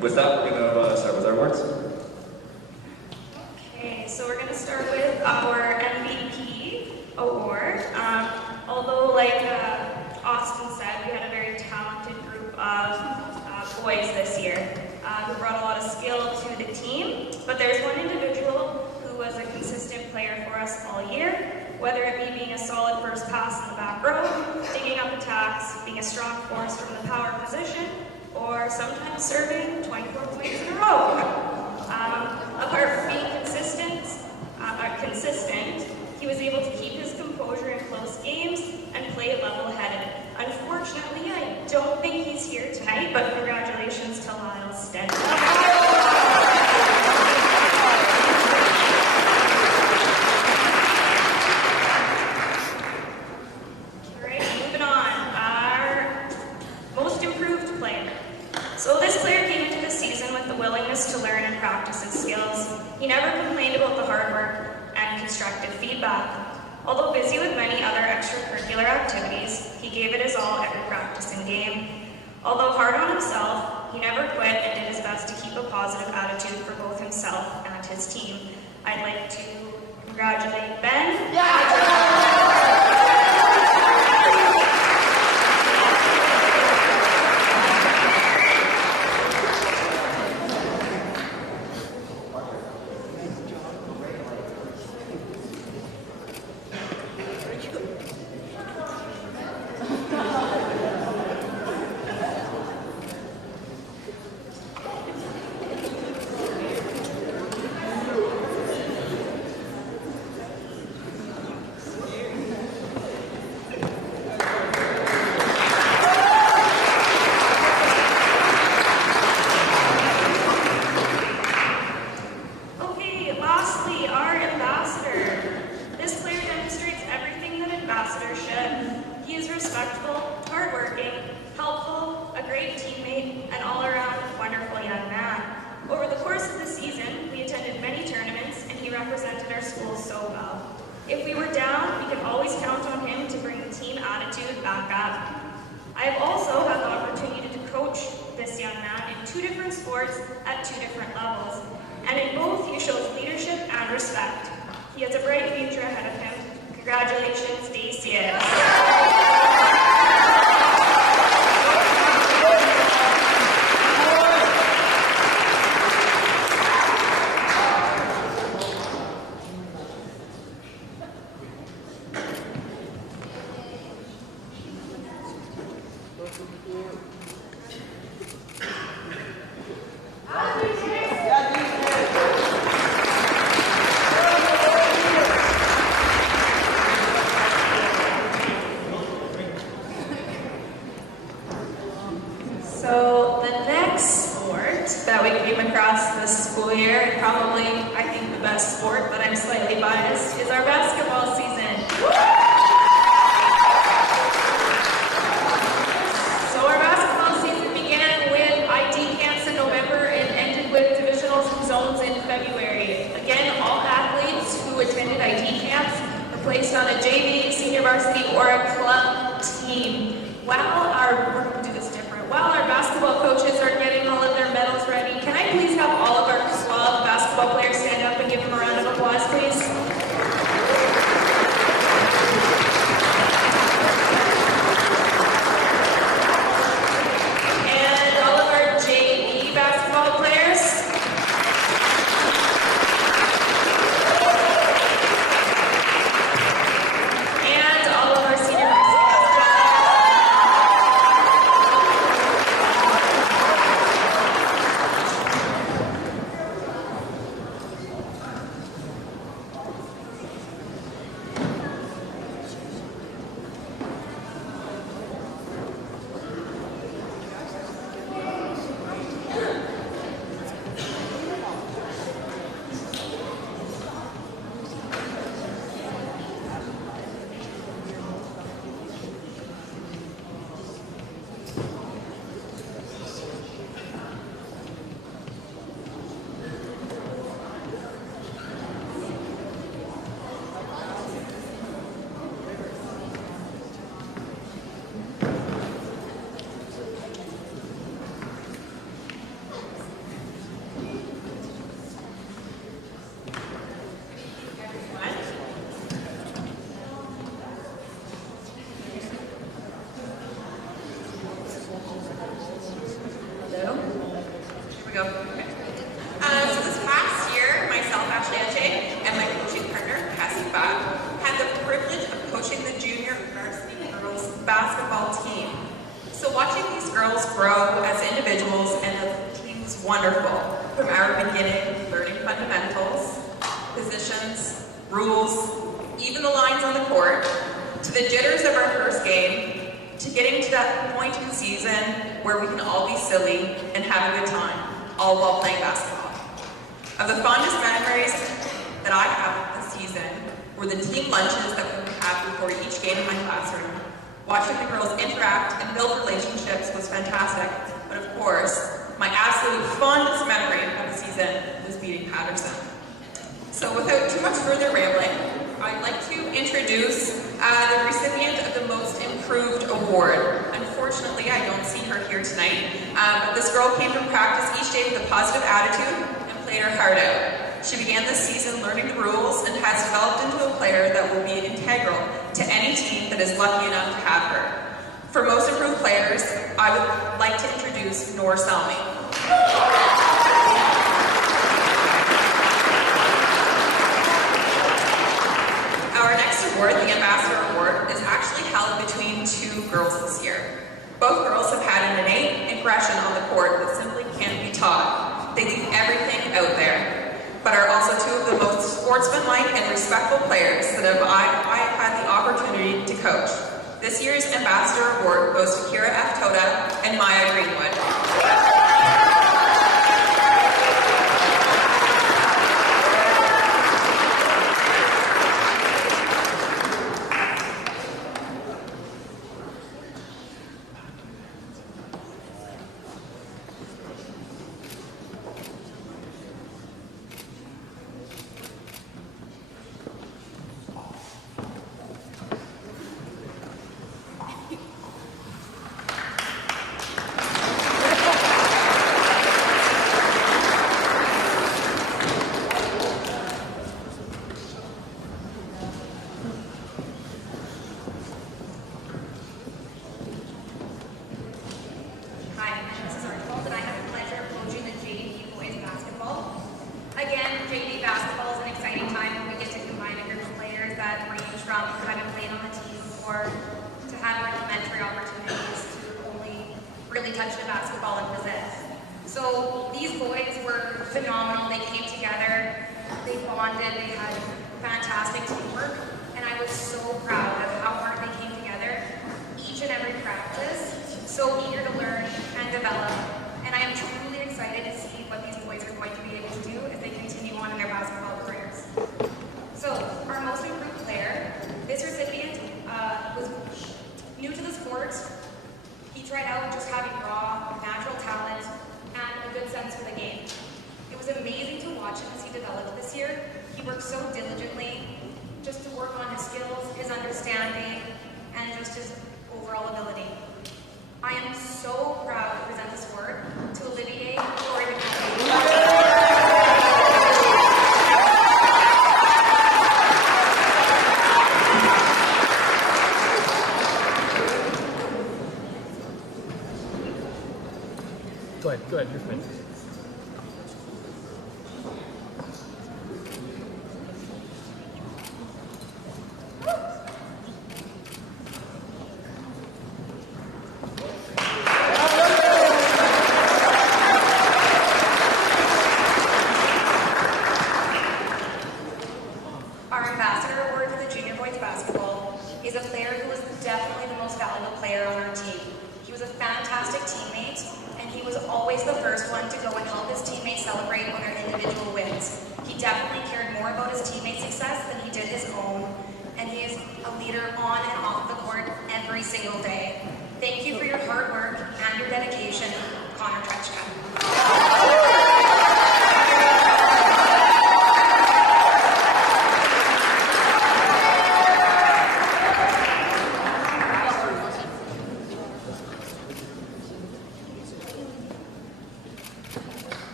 with that, we're going to start with our awards. Okay, so we're going to start with our MVP award. Although, like Austin said, we had a very talented group of boys this year who brought a lot of skill to the team, but there's one individual who was a consistent player for us all year, whether it be being a solid first pass in the back row, digging up attacks, being a strong force from the power position, or sometimes serving 24 points in a row. Apart from being consistent, he was able to keep his composure in close games and play level-headed. Unfortunately, I don't think he's here tonight, but congratulations to Lyle Stenton. Alright, moving on. Our most improved player. So this player came into the season with the willingness to learn and practice his skills. He never complained about the hard work and constructive feedback. Although busy with many other extracurricular activities, he gave it his all every practice and game. Although hard on himself, he never quit and did his best to keep a positive attitude for both himself and his team. I'd like to congratulate Ben. different levels, and in both he shows leadership and respect. He has a bright future ahead of him. Congratulations, Dacius. So the next sport that we came across this school year, and probably I think the best sport, but I'm slightly biased, is our basketball season. So our basketball season began with ID camps in November and ended with divisionals and zones in February. Again, all athletes who attended ID camps were placed on a JV, senior varsity, or a club team. We're going to do this different. While our basketball coaches are getting all of their medals ready, can I please have all of our club basketball players stand up and give them a round of applause, please? And all of our JV basketball players. And all of our senior varsity So this past year, myself, Ashley Eche, and my coaching partner, Cassie Bach, had the privilege of coaching the junior varsity girls basketball team. So watching these girls grow as individuals and as a team was wonderful. From our beginning, learning fundamentals, positions, rules, even the lines on the court, to the jitters of our first game, to getting to that point in the season where we can all be silly and have a good time, all while playing basketball. Of the fondest memories that I have of the season were the team lunches that we would have before each game in my classroom. Watching the girls interact and build relationships was fantastic, but of course, my absolute fondest memory of the season was beating Patterson. So without too much further rambling, I'd like to introduce the recipient of the Most Improved Award. Unfortunately, I don't see her here tonight, but this girl came to practice each day with a positive attitude and played her heart out. She began this season learning the rules and has developed into a player that will be integral to any team that is lucky enough to have her. For Most Improved Players, I would like to introduce Noor Salmi. Our next award, the Ambassador Award, is actually held between two girls this year. Both girls have had an innate aggression on the court that simply can't be taught. They leave everything out there, but are also two of the most sportsmanlike and respectful players that I have had the opportunity to coach. This year's Ambassador Award goes to Kira F. Toda and Maya Greenwood. phenomenal. They came together, they bonded, they had fantastic teamwork, and I was so proud of how hard they came together each and every practice, so eager to learn and develop, and I am truly excited to see what these boys are going to be able to do as they continue on in their basketball careers. So, our most improved player, this recipient was new to the sport. He tried out just having raw, natural talent and a good sense for the game. It was amazing to watch him as he developed this year. He worked so diligently just to work on his skills, his understanding, and just his overall ability. I am so proud to present this award to Olivier Corrigan. Go ahead, you're fine. Our Ambassador Award for the Junior Boys Basketball is a player who was definitely the most valuable player on our team. He was a fantastic teammate, and he was always the first one to go and help his teammates celebrate on their individual wins. He definitely cared more about his teammates' success than he did his own, and he is a leader on and off the court every single day. Thank you for your hard work and your dedication, Connor Trechka.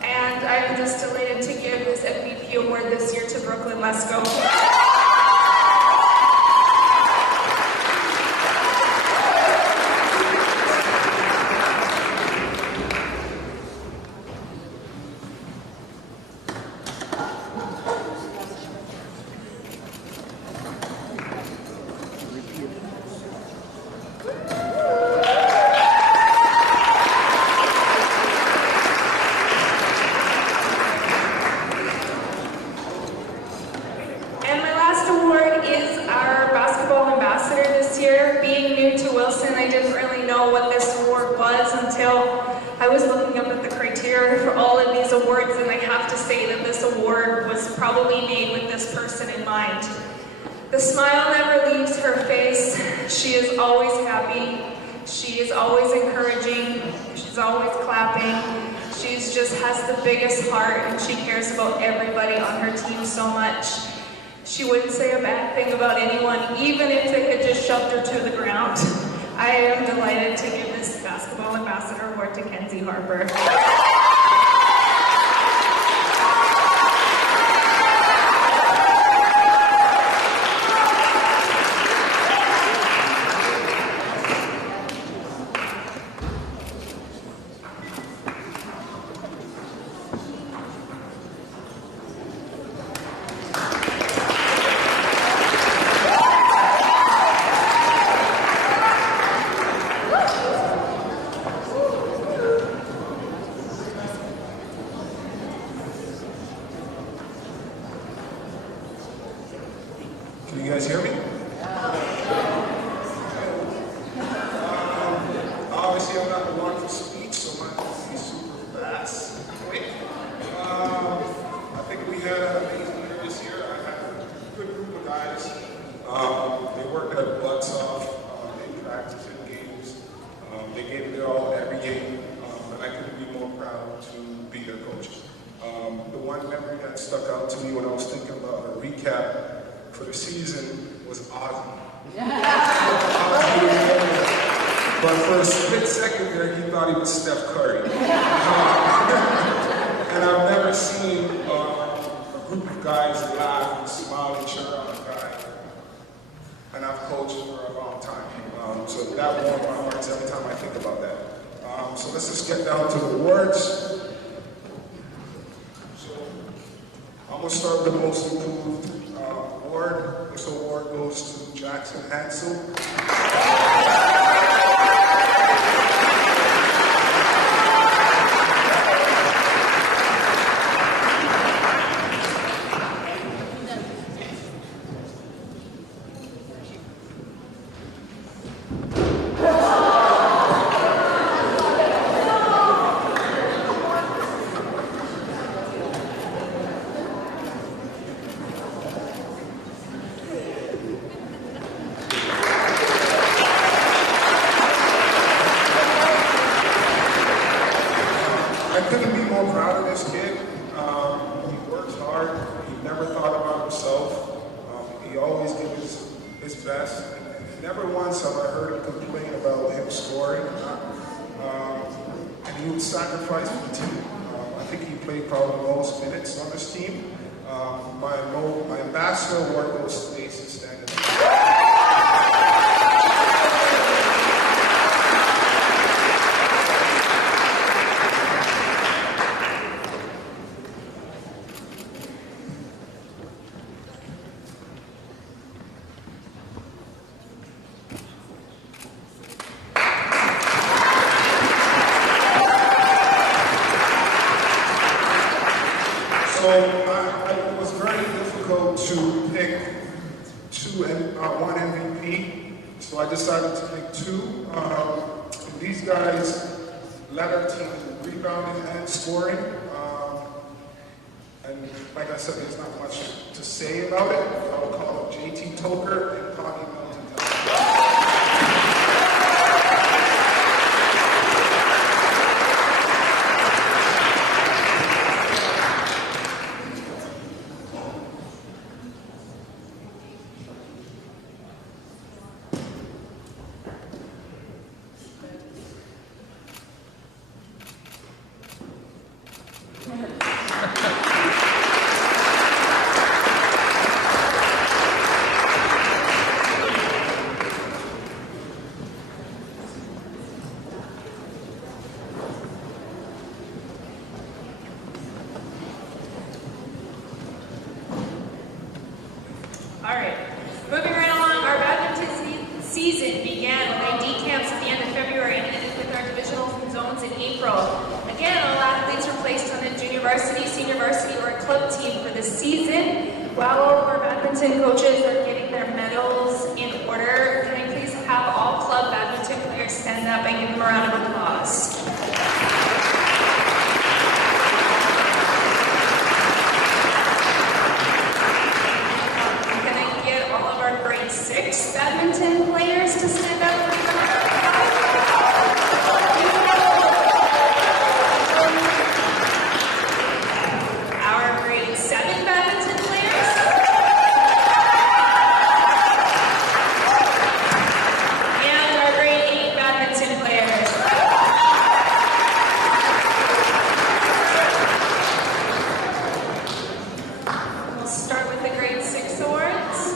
And I'm just delighted to give this MVP award this year to Brooklyn. Let's go. And my last award is our basketball ambassador this year. Being new to Wilson, I didn't really know what this award was until I was looking up at the criteria for all of these awards, and I have to say that this award was probably made with this person in mind. The smile never leaves her face. She is always happy. She is always encouraging. She's always clapping. She just has the biggest heart, and she cares about everybody on her team so much. She wouldn't say a bad thing about anyone, even if they had just shoved her to the ground. I am delighted to give this Basketball Ambassador Award to Kenzie Harper. Can you guys hear me? Obviously, I'm not the one for speech, so my will be super fast. Quick. I think we had an amazing year this year. I had a good group of guys. They worked their butts off in practice and games. They gave it their all every game, and I couldn't be more proud to be their coach. The one memory that stuck out to me when I was thinking about a recap for the season was Ozzy. But for a split second there, he thought he was Steph Curry. And I've never seen a group of guys laugh and smile and cheer on a guy. And I've coached for a long time. So that warms my heart every time I think about that. So let's just get down to the awards. So I'm going to start with the most improved award. This award goes to Jackson Hansel. I couldn't be more proud of this kid. He works hard. He never thought about himself. He always gives his best. And never once have I heard him complain about him scoring. And he would sacrifice for the team. I think he played probably the most minutes on this team. My ambassador award goes to Mason Standard. So it was very difficult to pick one MVP. So I decided to pick two. These guys led our team in rebounding and scoring. And like I said, there's not much to say about it. I would call them JT Toker and Connie Melton. season began with ID camps at the end of February and ended with our divisionals and zones in April. Again, all athletes were placed on a junior varsity, senior varsity, or club team for the season. While all of our badminton coaches are getting their medals in order, can I please have all club badminton players stand up and give them a round of applause? Can I get all of our grade 6 badminton players to stand up for a round of applause? Our grade 7 badminton players. And our grade 8 badminton players. We'll start with the grade 6 awards.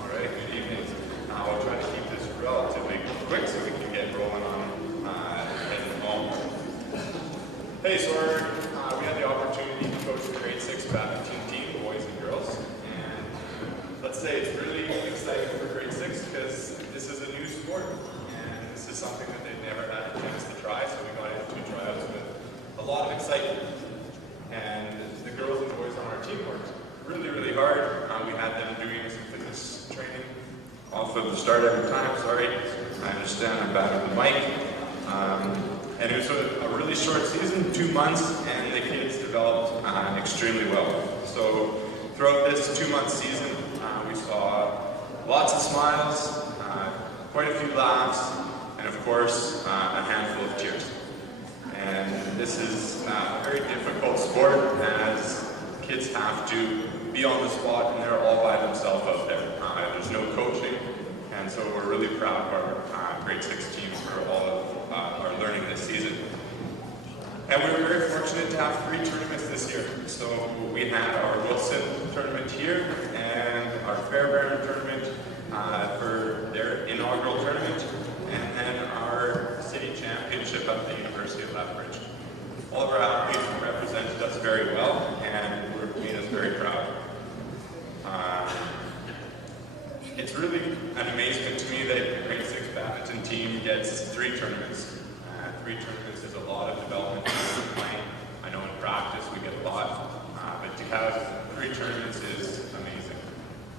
All right, good evening. I'll try to keep this relatively quick so we can get rolling on heading home. Hey, so we had the opportunity to coach the grade 6 badminton team, boys and girls, and let's say it's really exciting for grade 6 because this is a new sport, and this is something that they've never had a chance to try, so we got into tryouts with a lot of excitement. And the girls and boys on our team worked really, really hard. We had them doing some fitness training off of the start every time. Sorry, I understand I'm bad with the mic. And it was a really short season, 2 months, and the kids developed extremely well. So throughout this 2-month season, we saw lots of smiles, quite a few laughs, and of course, a handful of tears. And this is a very difficult sport as kids have to be on the spot and they're all by themselves out there. There's no coaching, and so we're really proud of our grade 6 team for all of our learning this season. And we were very fortunate to have 3 tournaments this year. So we had our Wilson tournament here and our Fairbairn tournament for their inaugural tournament, and then our city championship at the University of Lethbridge. All of our athletes represented us very well, and made us very proud. It's really an amazement to me that the grade 6 badminton team gets 3 tournaments. 3 tournaments is a lot of development playing. I know in practice we get a lot, but to have 3 tournaments is amazing.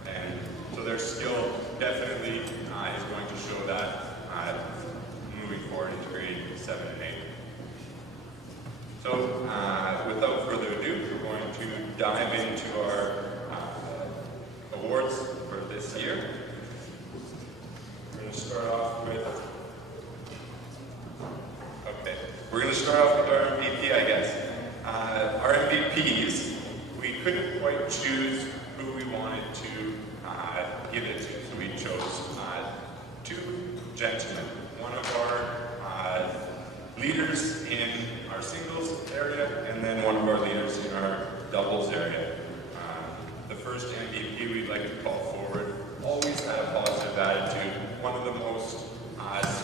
And so their skill definitely is going to show that moving forward into grade 7 and 8. So without further ado, we're going to dive into our awards for this year. We're going to start off with our MVP, I guess. Our MVPs, we couldn't quite choose who we wanted to give it to, so we chose 2 gentlemen. One of our leaders in our singles area, and then one of our leaders in our doubles area. The first MVP we'd like to call forward always had a positive attitude. One of the most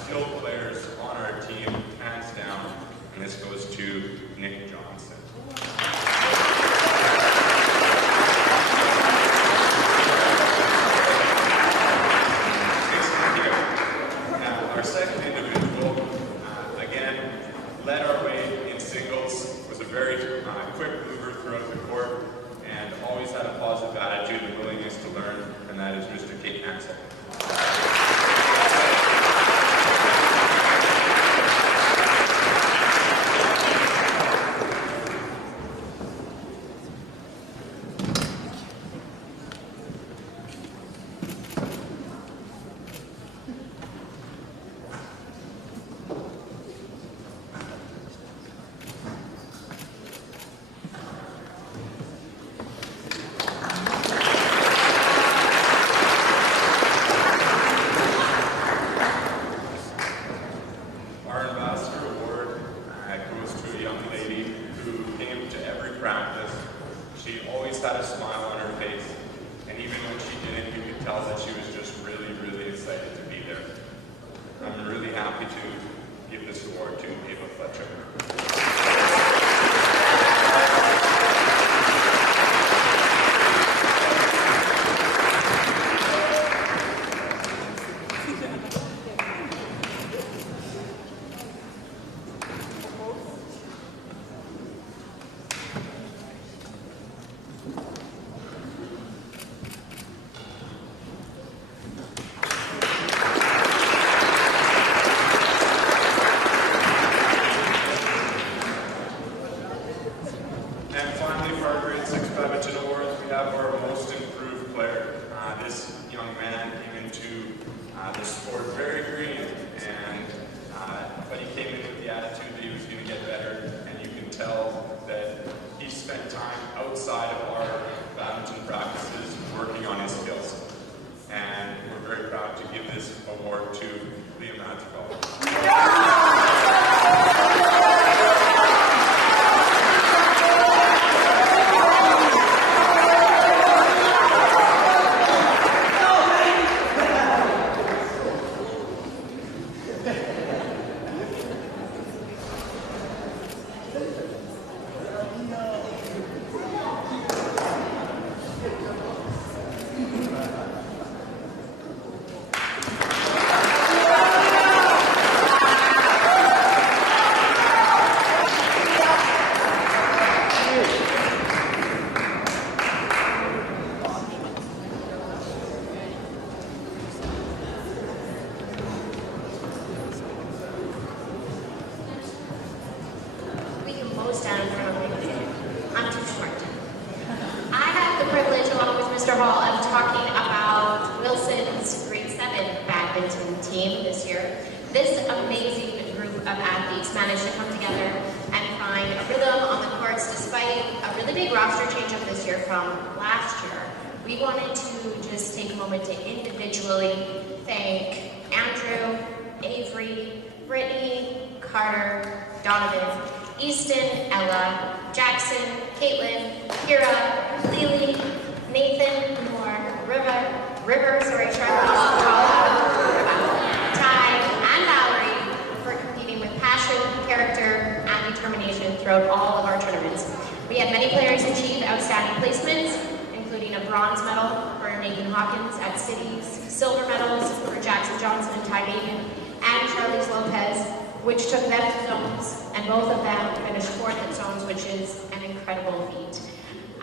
skilled players on our team, hands down, and this goes to Nick Johnson. Our second individual, again, led our way in singles, was a very quick mover throughout the court, and always had a positive attitude and willingness to learn, and that is Mr. Kate Hansel. practice. She always had a smile on her face, and even when she didn't, you could tell that she was just really, really excited to be there. I'm really happy to give this award to Ava Fletcher.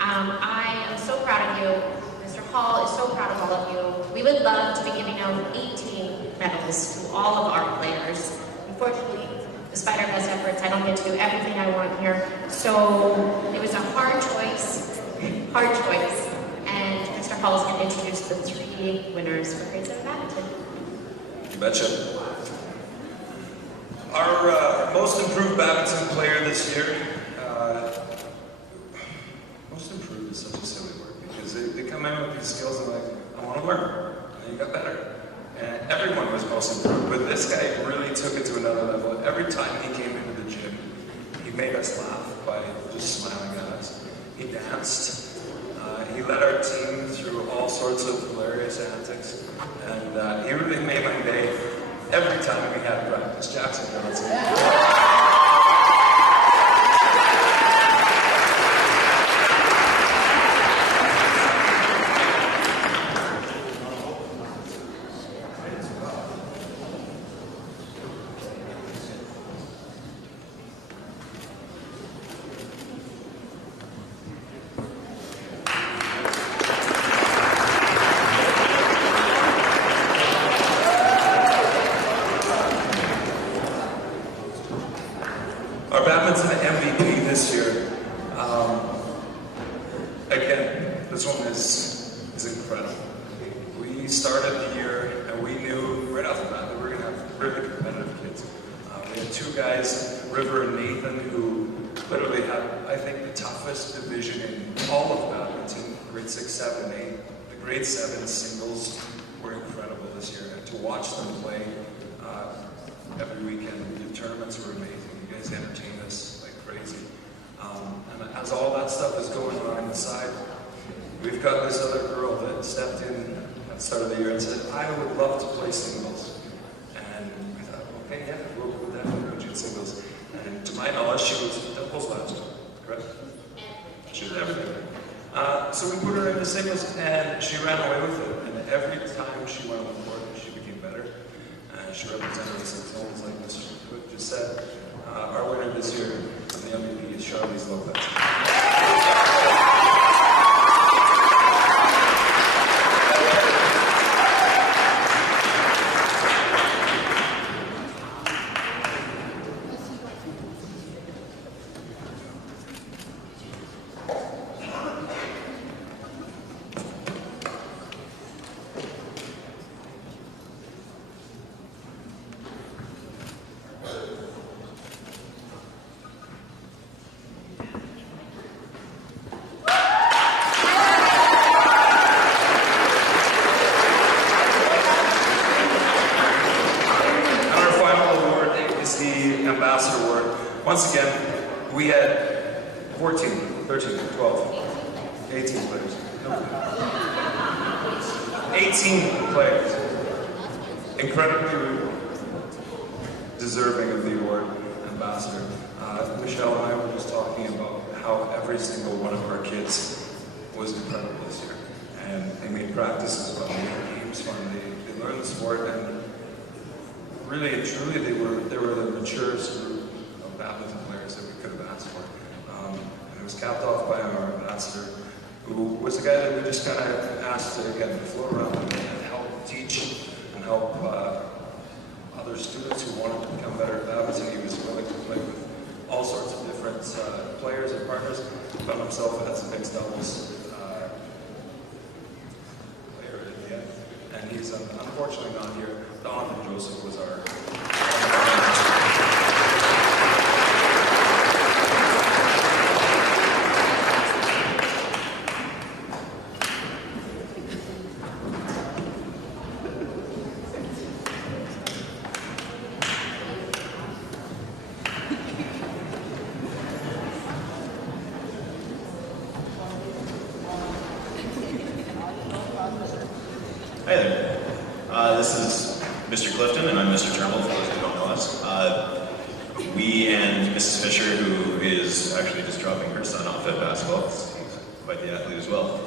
I am so proud of you. Mr. Hall is so proud of all of you. We would love to be giving out 18 medals to all of our players. Unfortunately, despite our best efforts, I don't get to do everything I want here. So it was a hard choice, and Mr. Hall is going to introduce the 3 winners for grade 7 badminton. You betcha. Our most improved badminton player this year, most improved is such a silly word, because they come in with these skills and like, I want to learn, and you got better. And everyone was most improved, but this guy really took it to another level. Every time he came into the gym, he made us laugh by just smiling at us. He danced. He led our team through all sorts of hilarious antics, and he really made my day every time we had practice. Jackson Johnson. Our badminton MVP this year, again, this one is incredible. We started the year and we knew right off the bat that we were going to have really competitive kids. We had 2 guys, River and Nathan, who literally had, I think, the toughest division in all of badminton, grade 6, 7, 8. The grade 7 singles were incredible this year, and to watch them play every weekend, the tournaments were amazing. You guys entertained us like crazy. And as all that stuff is going on inside, we've got this other girl that stepped in at the start of the year and said, I would love to play singles. And we thought, okay, yeah, we'll definitely put you in singles. And to my knowledge, she was doubles last time, correct? She was everything. So we put her into singles, and she ran away with it. And every time she went on the court, she became better. And she represented us in zones like Mr. Cook just said. Our winner this year on the MVP is Charlize Lopez. Once again, we had 14, 13, 12, 18 players. No. 18 players. Incredibly deserving of the award, Ambassador. Michelle and I were just talking about how every single one of our kids was incredible this year. And they made practices fun, they made games fun, they learned the sport, and really and truly they were the maturest group of badminton players that we could have asked for. And it was capped off by our ambassador, who was the guy that we just kind of asked to, again, to float around and help teach and help other students who wanted to become better at badminton. He was willing to play with all sorts of different players and partners. He found himself as a mixed doubles player at the end. And he's unfortunately not here. Donovan Joseph was our Hi there. This is Mr. Clifton, and I'm Mr. Turnbull, for those who don't know us. We and Mrs. Fisher, who is actually just dropping her son off at basketball, he's quite the athlete as well,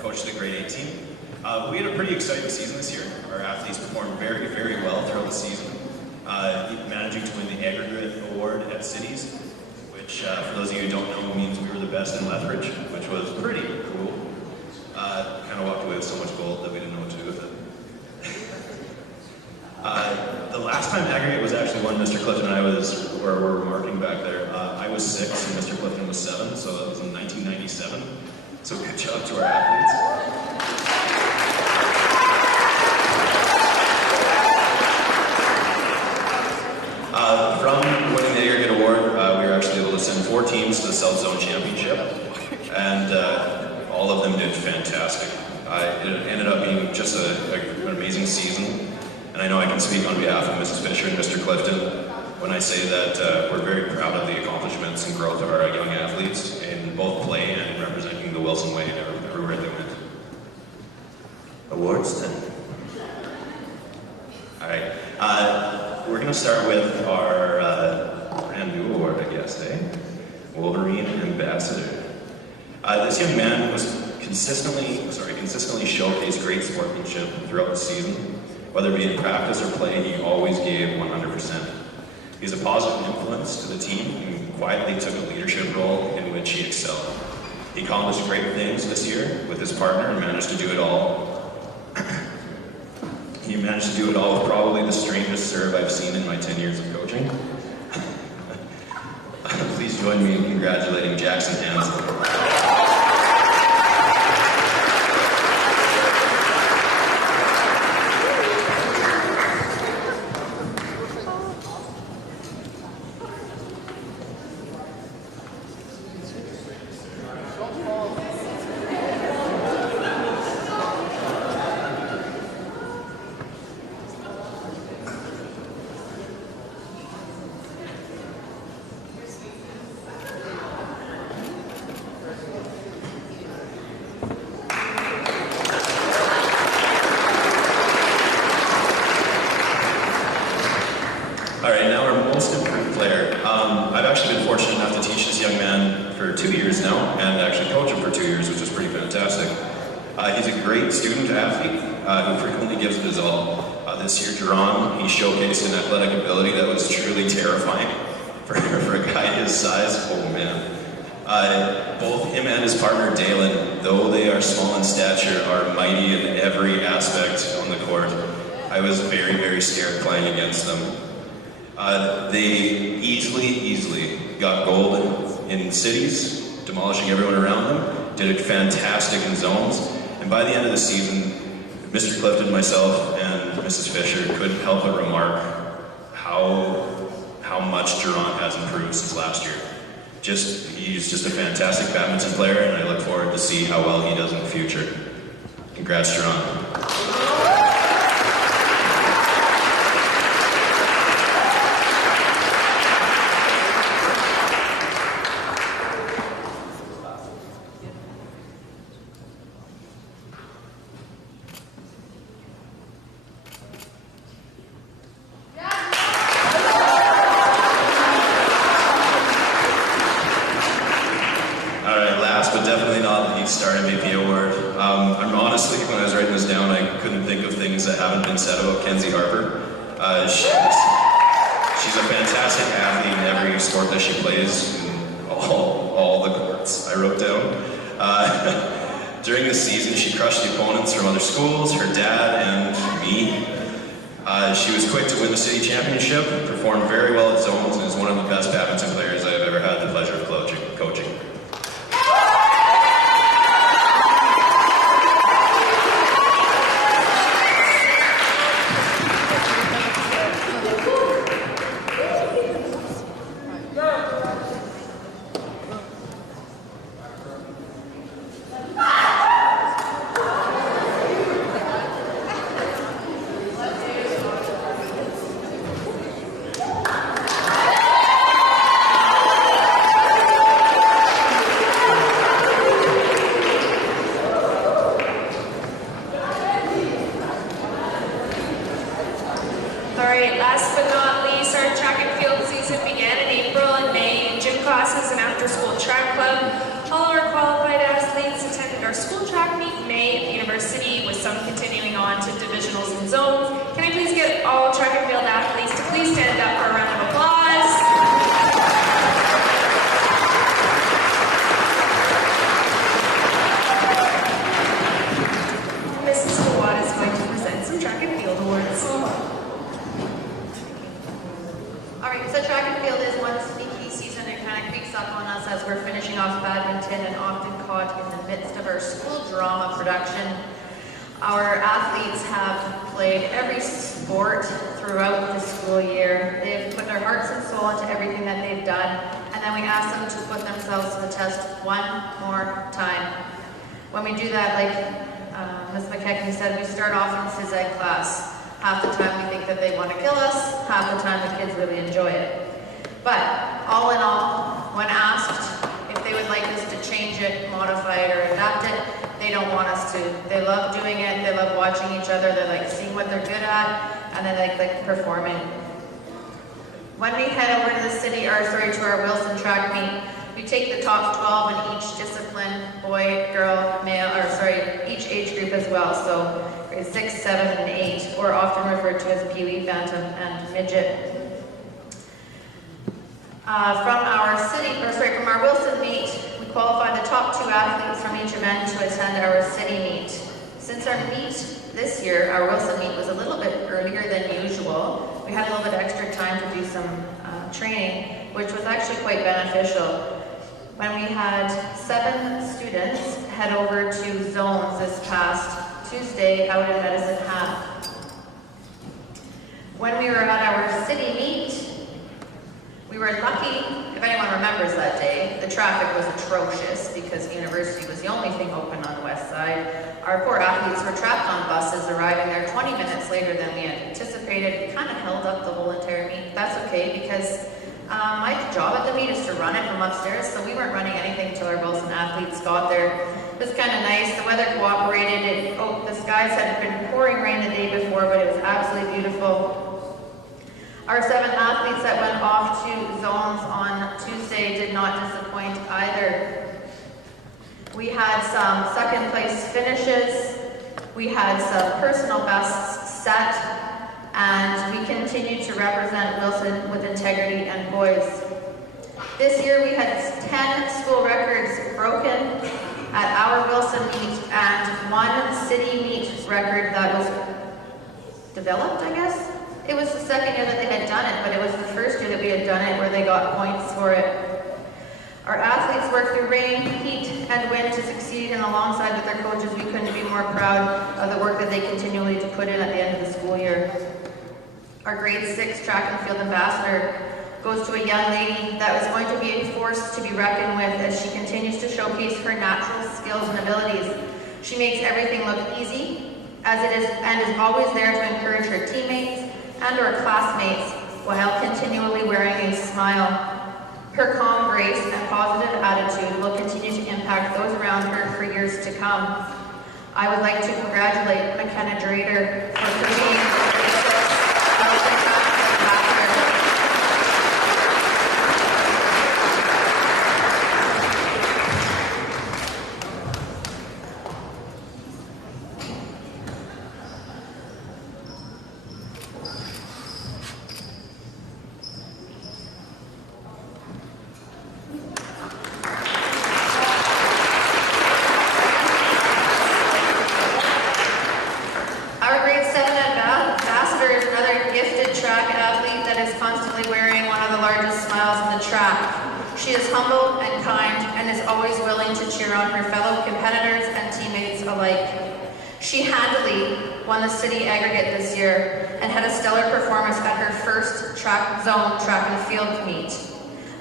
coached the grade 8 team. We had a pretty exciting season this year. Our athletes performed very, very well throughout the season, managing to win the aggregate award at Cities, which, for those of you who don't know, means we were the best in Lethbridge, which was pretty cool. Kind of walked away with so much gold that we didn't know what to do with it. The last time aggregate was actually when Mr. Clifton and I were marking back there. I was 6 and Mr. Clifton was 7, so that was in 1997. So good job to our athletes. From winning the aggregate award, we were actually able to send 4 teams to the South Zone Championship, and all of them did fantastic. It ended up being just an amazing season, and I know I can speak on behalf of Mrs. Fisher and Mr. Clifton when I say that we're very proud of the accomplishments and growth of our young athletes in both play and in representing the Wilson Way everywhere they went. Awards then. All right, we're going to start with our brand new award, I guess, Wolverine Ambassador. This young man was consistently showcased great sportsmanship throughout the season. Whether it be in practice or play, he always gave 100%. He's a positive influence to the team and quietly took a leadership role in which he excelled. He accomplished great things this year with his partner and managed to do it all. He managed to do it all with probably the strangest serve I've seen in my 10 years of coaching. Please join me in congratulating Jackson Hansen. now, and actually coach him for 2 years, which is pretty fantastic. He's a great student athlete who frequently gives it his all. This year, Jerron, he showcased an athletic ability that was truly terrifying for a guy his size. Oh man. Both him and his partner Dalen, though they are small in stature, are mighty in every aspect on the court. I was very, very scared playing against them. They easily got gold in cities, demolishing everyone around them, did it fantastic in zones, and by the end of the season, Mr. Clifton, myself, and Mrs. Fisher couldn't help but remark how much Jerron has improved since last year. He's just a fantastic badminton player, and I look forward to see how well he does in the future. Congrats, Jerron. Star MVP award. I'm honestly, when I was writing this down, I couldn't think of things that haven't been said about Kenzie Harper. She's a fantastic athlete in every sport that she plays, in all the courts I wrote down. During the season, she crushed the opponents from other schools, her dad, and me. She was quick to win the city championship, performed very well at zones, and is one of the best badminton players I've ever had the pleasure of coaching. Last but not least, our track and field season began in April and May in gym classes and after-school track club. All of our qualified athletes attended our school track meet in May at the university, with some continuing on to divisionals and zones. Can I please get all track and field athletes to please stand up for a round of applause? Mrs. Sawad is going to present some track and field awards. Alright, so track and field is one sneaky season. It kind of creeps up on us as we're finishing off badminton and often caught in the midst of our school drama production. Our athletes have played every sport throughout the school year. They've put their hearts and soul into everything that they've done, and then we ask them to put themselves to the test one more time. When we do that, like Ms. McKechnie said, we start off in phys ed class. Half the time we think that they want to kill us, half the time the kids really enjoy it. But all in all, when asked if they would like us to change it, modify it, or adapt it, they don't want us to. They love doing it, they love watching each other, they like seeing what they're good at, and they like performing. When we head over to the city, to our Wilson track meet, we take the top 12 in each discipline, boy, girl, male, each age group as well. So grades 6, 7, and 8, or often referred to as Pee-wee, Bantam, and Midget. From our Wilson meet, we qualify the top 2 athletes from each event to attend our city meet. Since our meet this year, our Wilson meet was a little bit earlier than usual, we had a little bit extra time to do some training, which was actually quite beneficial. When we had 7 students head over to zones this past Tuesday out in Medicine Hat. When we were at our city meet, we were lucky, if anyone remembers that day, the traffic was atrocious because the university was the only thing open on the west side. Our poor athletes were trapped on buses, arriving there 20 minutes later than we had anticipated. We kind of held up the whole entire meet. That's okay because my job at the meet is to run it from upstairs, so we weren't running anything until our Wilson athletes got there. It was kind of nice. The weather cooperated. The skies had been pouring rain the day before, but it was absolutely beautiful. Our 7 athletes that went off to zones on Tuesday did not disappoint either. We had some second place finishes. We had some personal bests set, and we continued to represent Wilson with integrity and poise. This year we had 10 school records broken at our Wilson meet and 1 city meet record that was developed, I guess. It was the second year that they had done it, but it was the first year that we had done it where they got points for it. Our athletes worked through rain, heat, and wind to succeed, and alongside with their coaches, we couldn't be more proud of the work that they continually to put in at the end of the school year. Our grade 6 track and field ambassador goes to a young lady that was going to be a force to be reckoned with as she continues to showcase her natural skills and abilities. She makes everything look easy, as it is, and is always there to encourage her teammates and or classmates while continually wearing a smile. Her calm grace and positive attitude will continue to impact those around her for years to come. I would like to congratulate McKenna Drader for being won the city aggregate this year and had a stellar performance at her first track and field meet.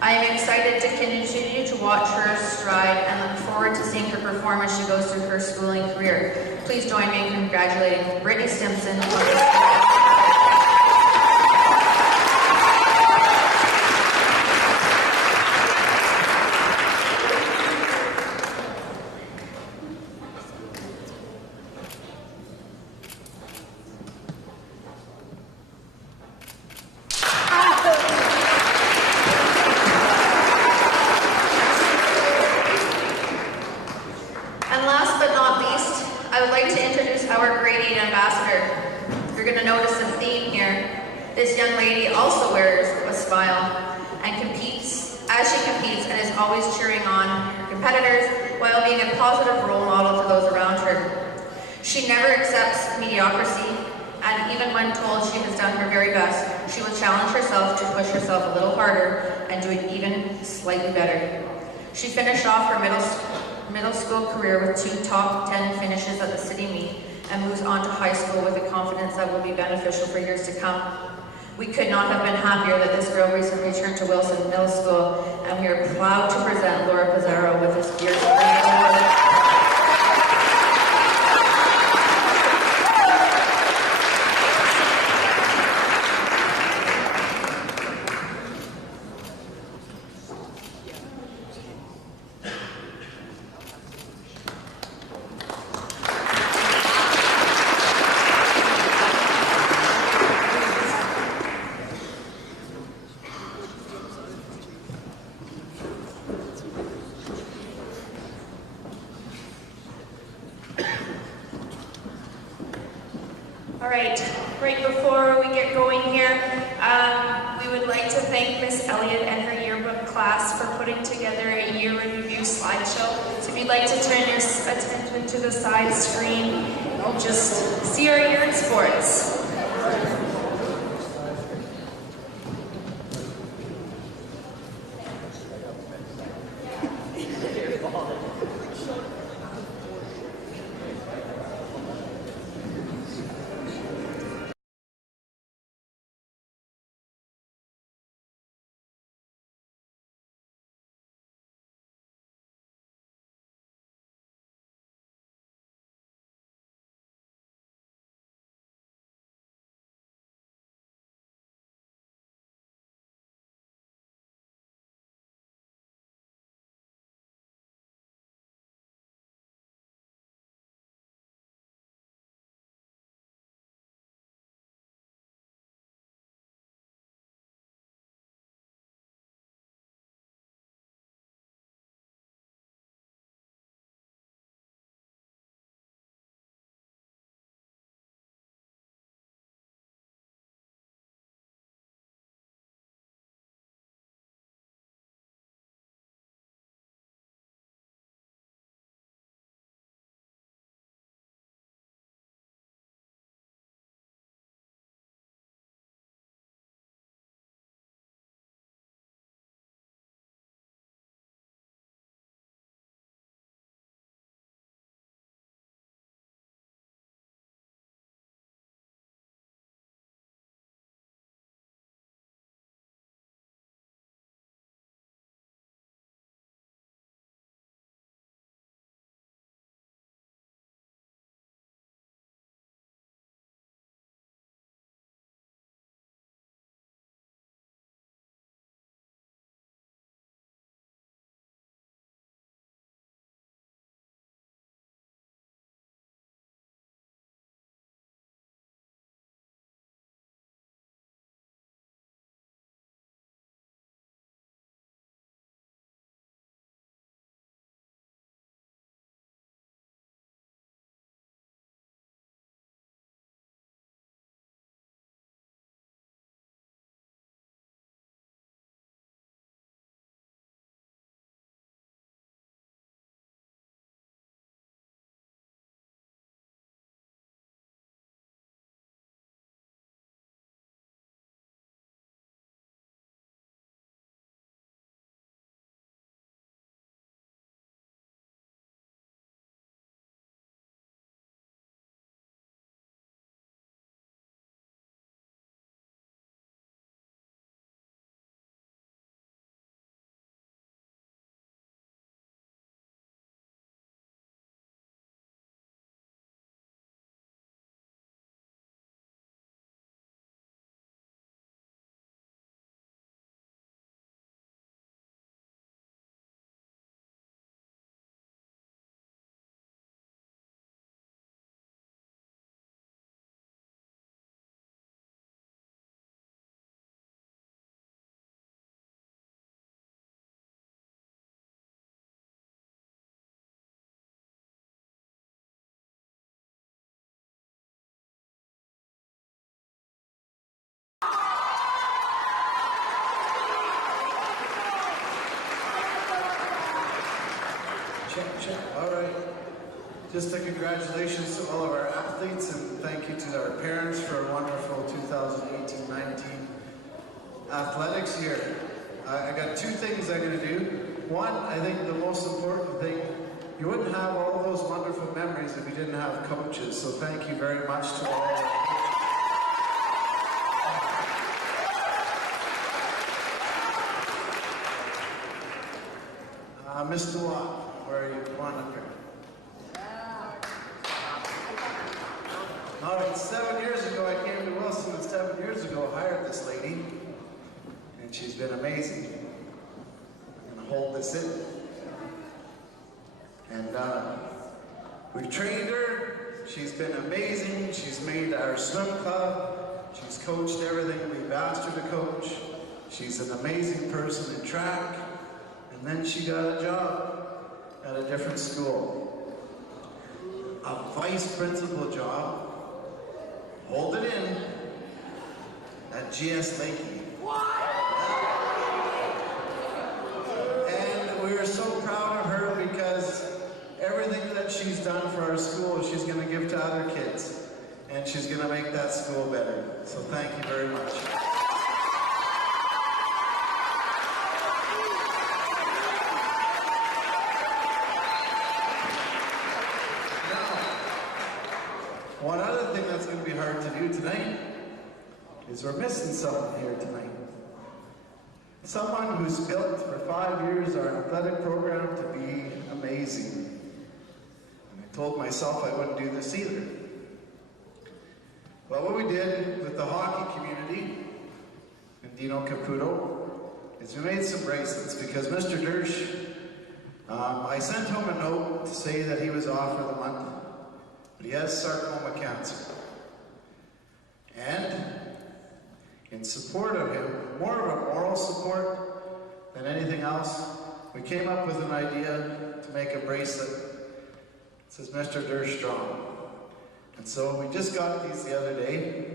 I am excited to continue to watch her stride and look forward to seeing her perform as she goes through her schooling career. Please join me in congratulating Brittany Stimson on this. She never accepts mediocrity, and even when told she has done her very best, she will challenge herself to push herself a little harder and do it even slightly better. She finished off her middle school career with 2 top 10 finishes at the city meet and moves on to high school with a confidence that will be beneficial for years to come. We could not have been happier that this girl recently returned to Wilson Middle School, and we are proud to present Laura Pizarro with this year's award. Right before we get going here, we would like to thank Miss Elliott and her yearbook class for putting together a year in review slideshow. So if you'd like to turn your attention to the side screen, you'll just see our year in sports. Check. All right. Just a congratulations to all of our athletes and thank you to our parents for a wonderful 2018-19 athletics year. I got two things I'm going to do. One, I think the most important thing, you wouldn't have all those wonderful memories if you didn't have coaches. So thank you very much to all of our Mr. Watt, where are you? Come on up here. All right, 7 years ago I came to Wilson, and 7 years ago I hired this lady, and she's been amazing. I'm going to hold this in. And we've trained her. She's been amazing. She's made our swim club. She's coached everything we've asked her to coach. She's an amazing person in track. And then she got a job at a different school. A vice principal job. Hold it in. At GS Lakey. And we are so proud of her because everything that she's done for our school, she's going to give to other kids. And she's going to make that school better. So thank you very much. One other thing that's going to be hard to do tonight is we're missing someone here tonight. Someone who's built for 5 years our athletic program to be amazing. And I told myself I wouldn't do this either. Well, what we did with the hockey community and Dino Caputo is we made some bracelets because Mr. Dersch, I sent him a note to say that he was off for the month. But he has sarcoma cancer. And in support of him, more of a moral support than anything else, we came up with an idea to make a bracelet. It says Mr. Dersch Strong. And so we just got these the other day.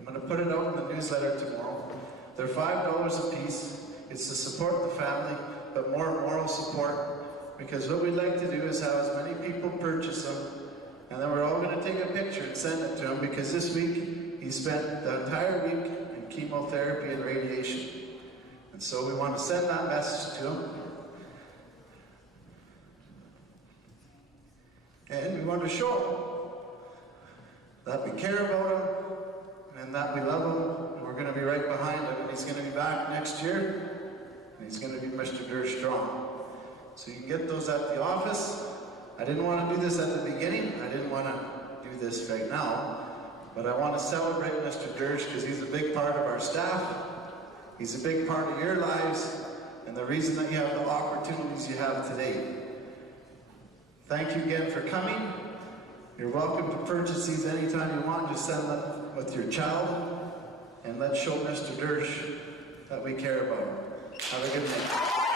I'm going to put it out in the newsletter tomorrow. They're $5 a piece. It's to support the family, but more moral support. Because what we'd like to do is have as many people purchase them. And then we're all going to take a picture and send it to him because this week he spent the entire week in chemotherapy and radiation. And so we want to send that message to him. And we want to show him that we care about him and that we love him and we're going to be right behind him. And he's going to be back next year and he's going to be Mr. Dersch Strong. So you can get those at the office. I didn't want to do this at the beginning. I didn't want to do this right now. But I want to celebrate Mr. Dersch because he's a big part of our staff. He's a big part of your lives and the reason that you have the opportunities you have today. Thank you again for coming. You're welcome to purchase these anytime you want. Just send them with your child and let's show Mr. Dersch that we care about him. Have a good night.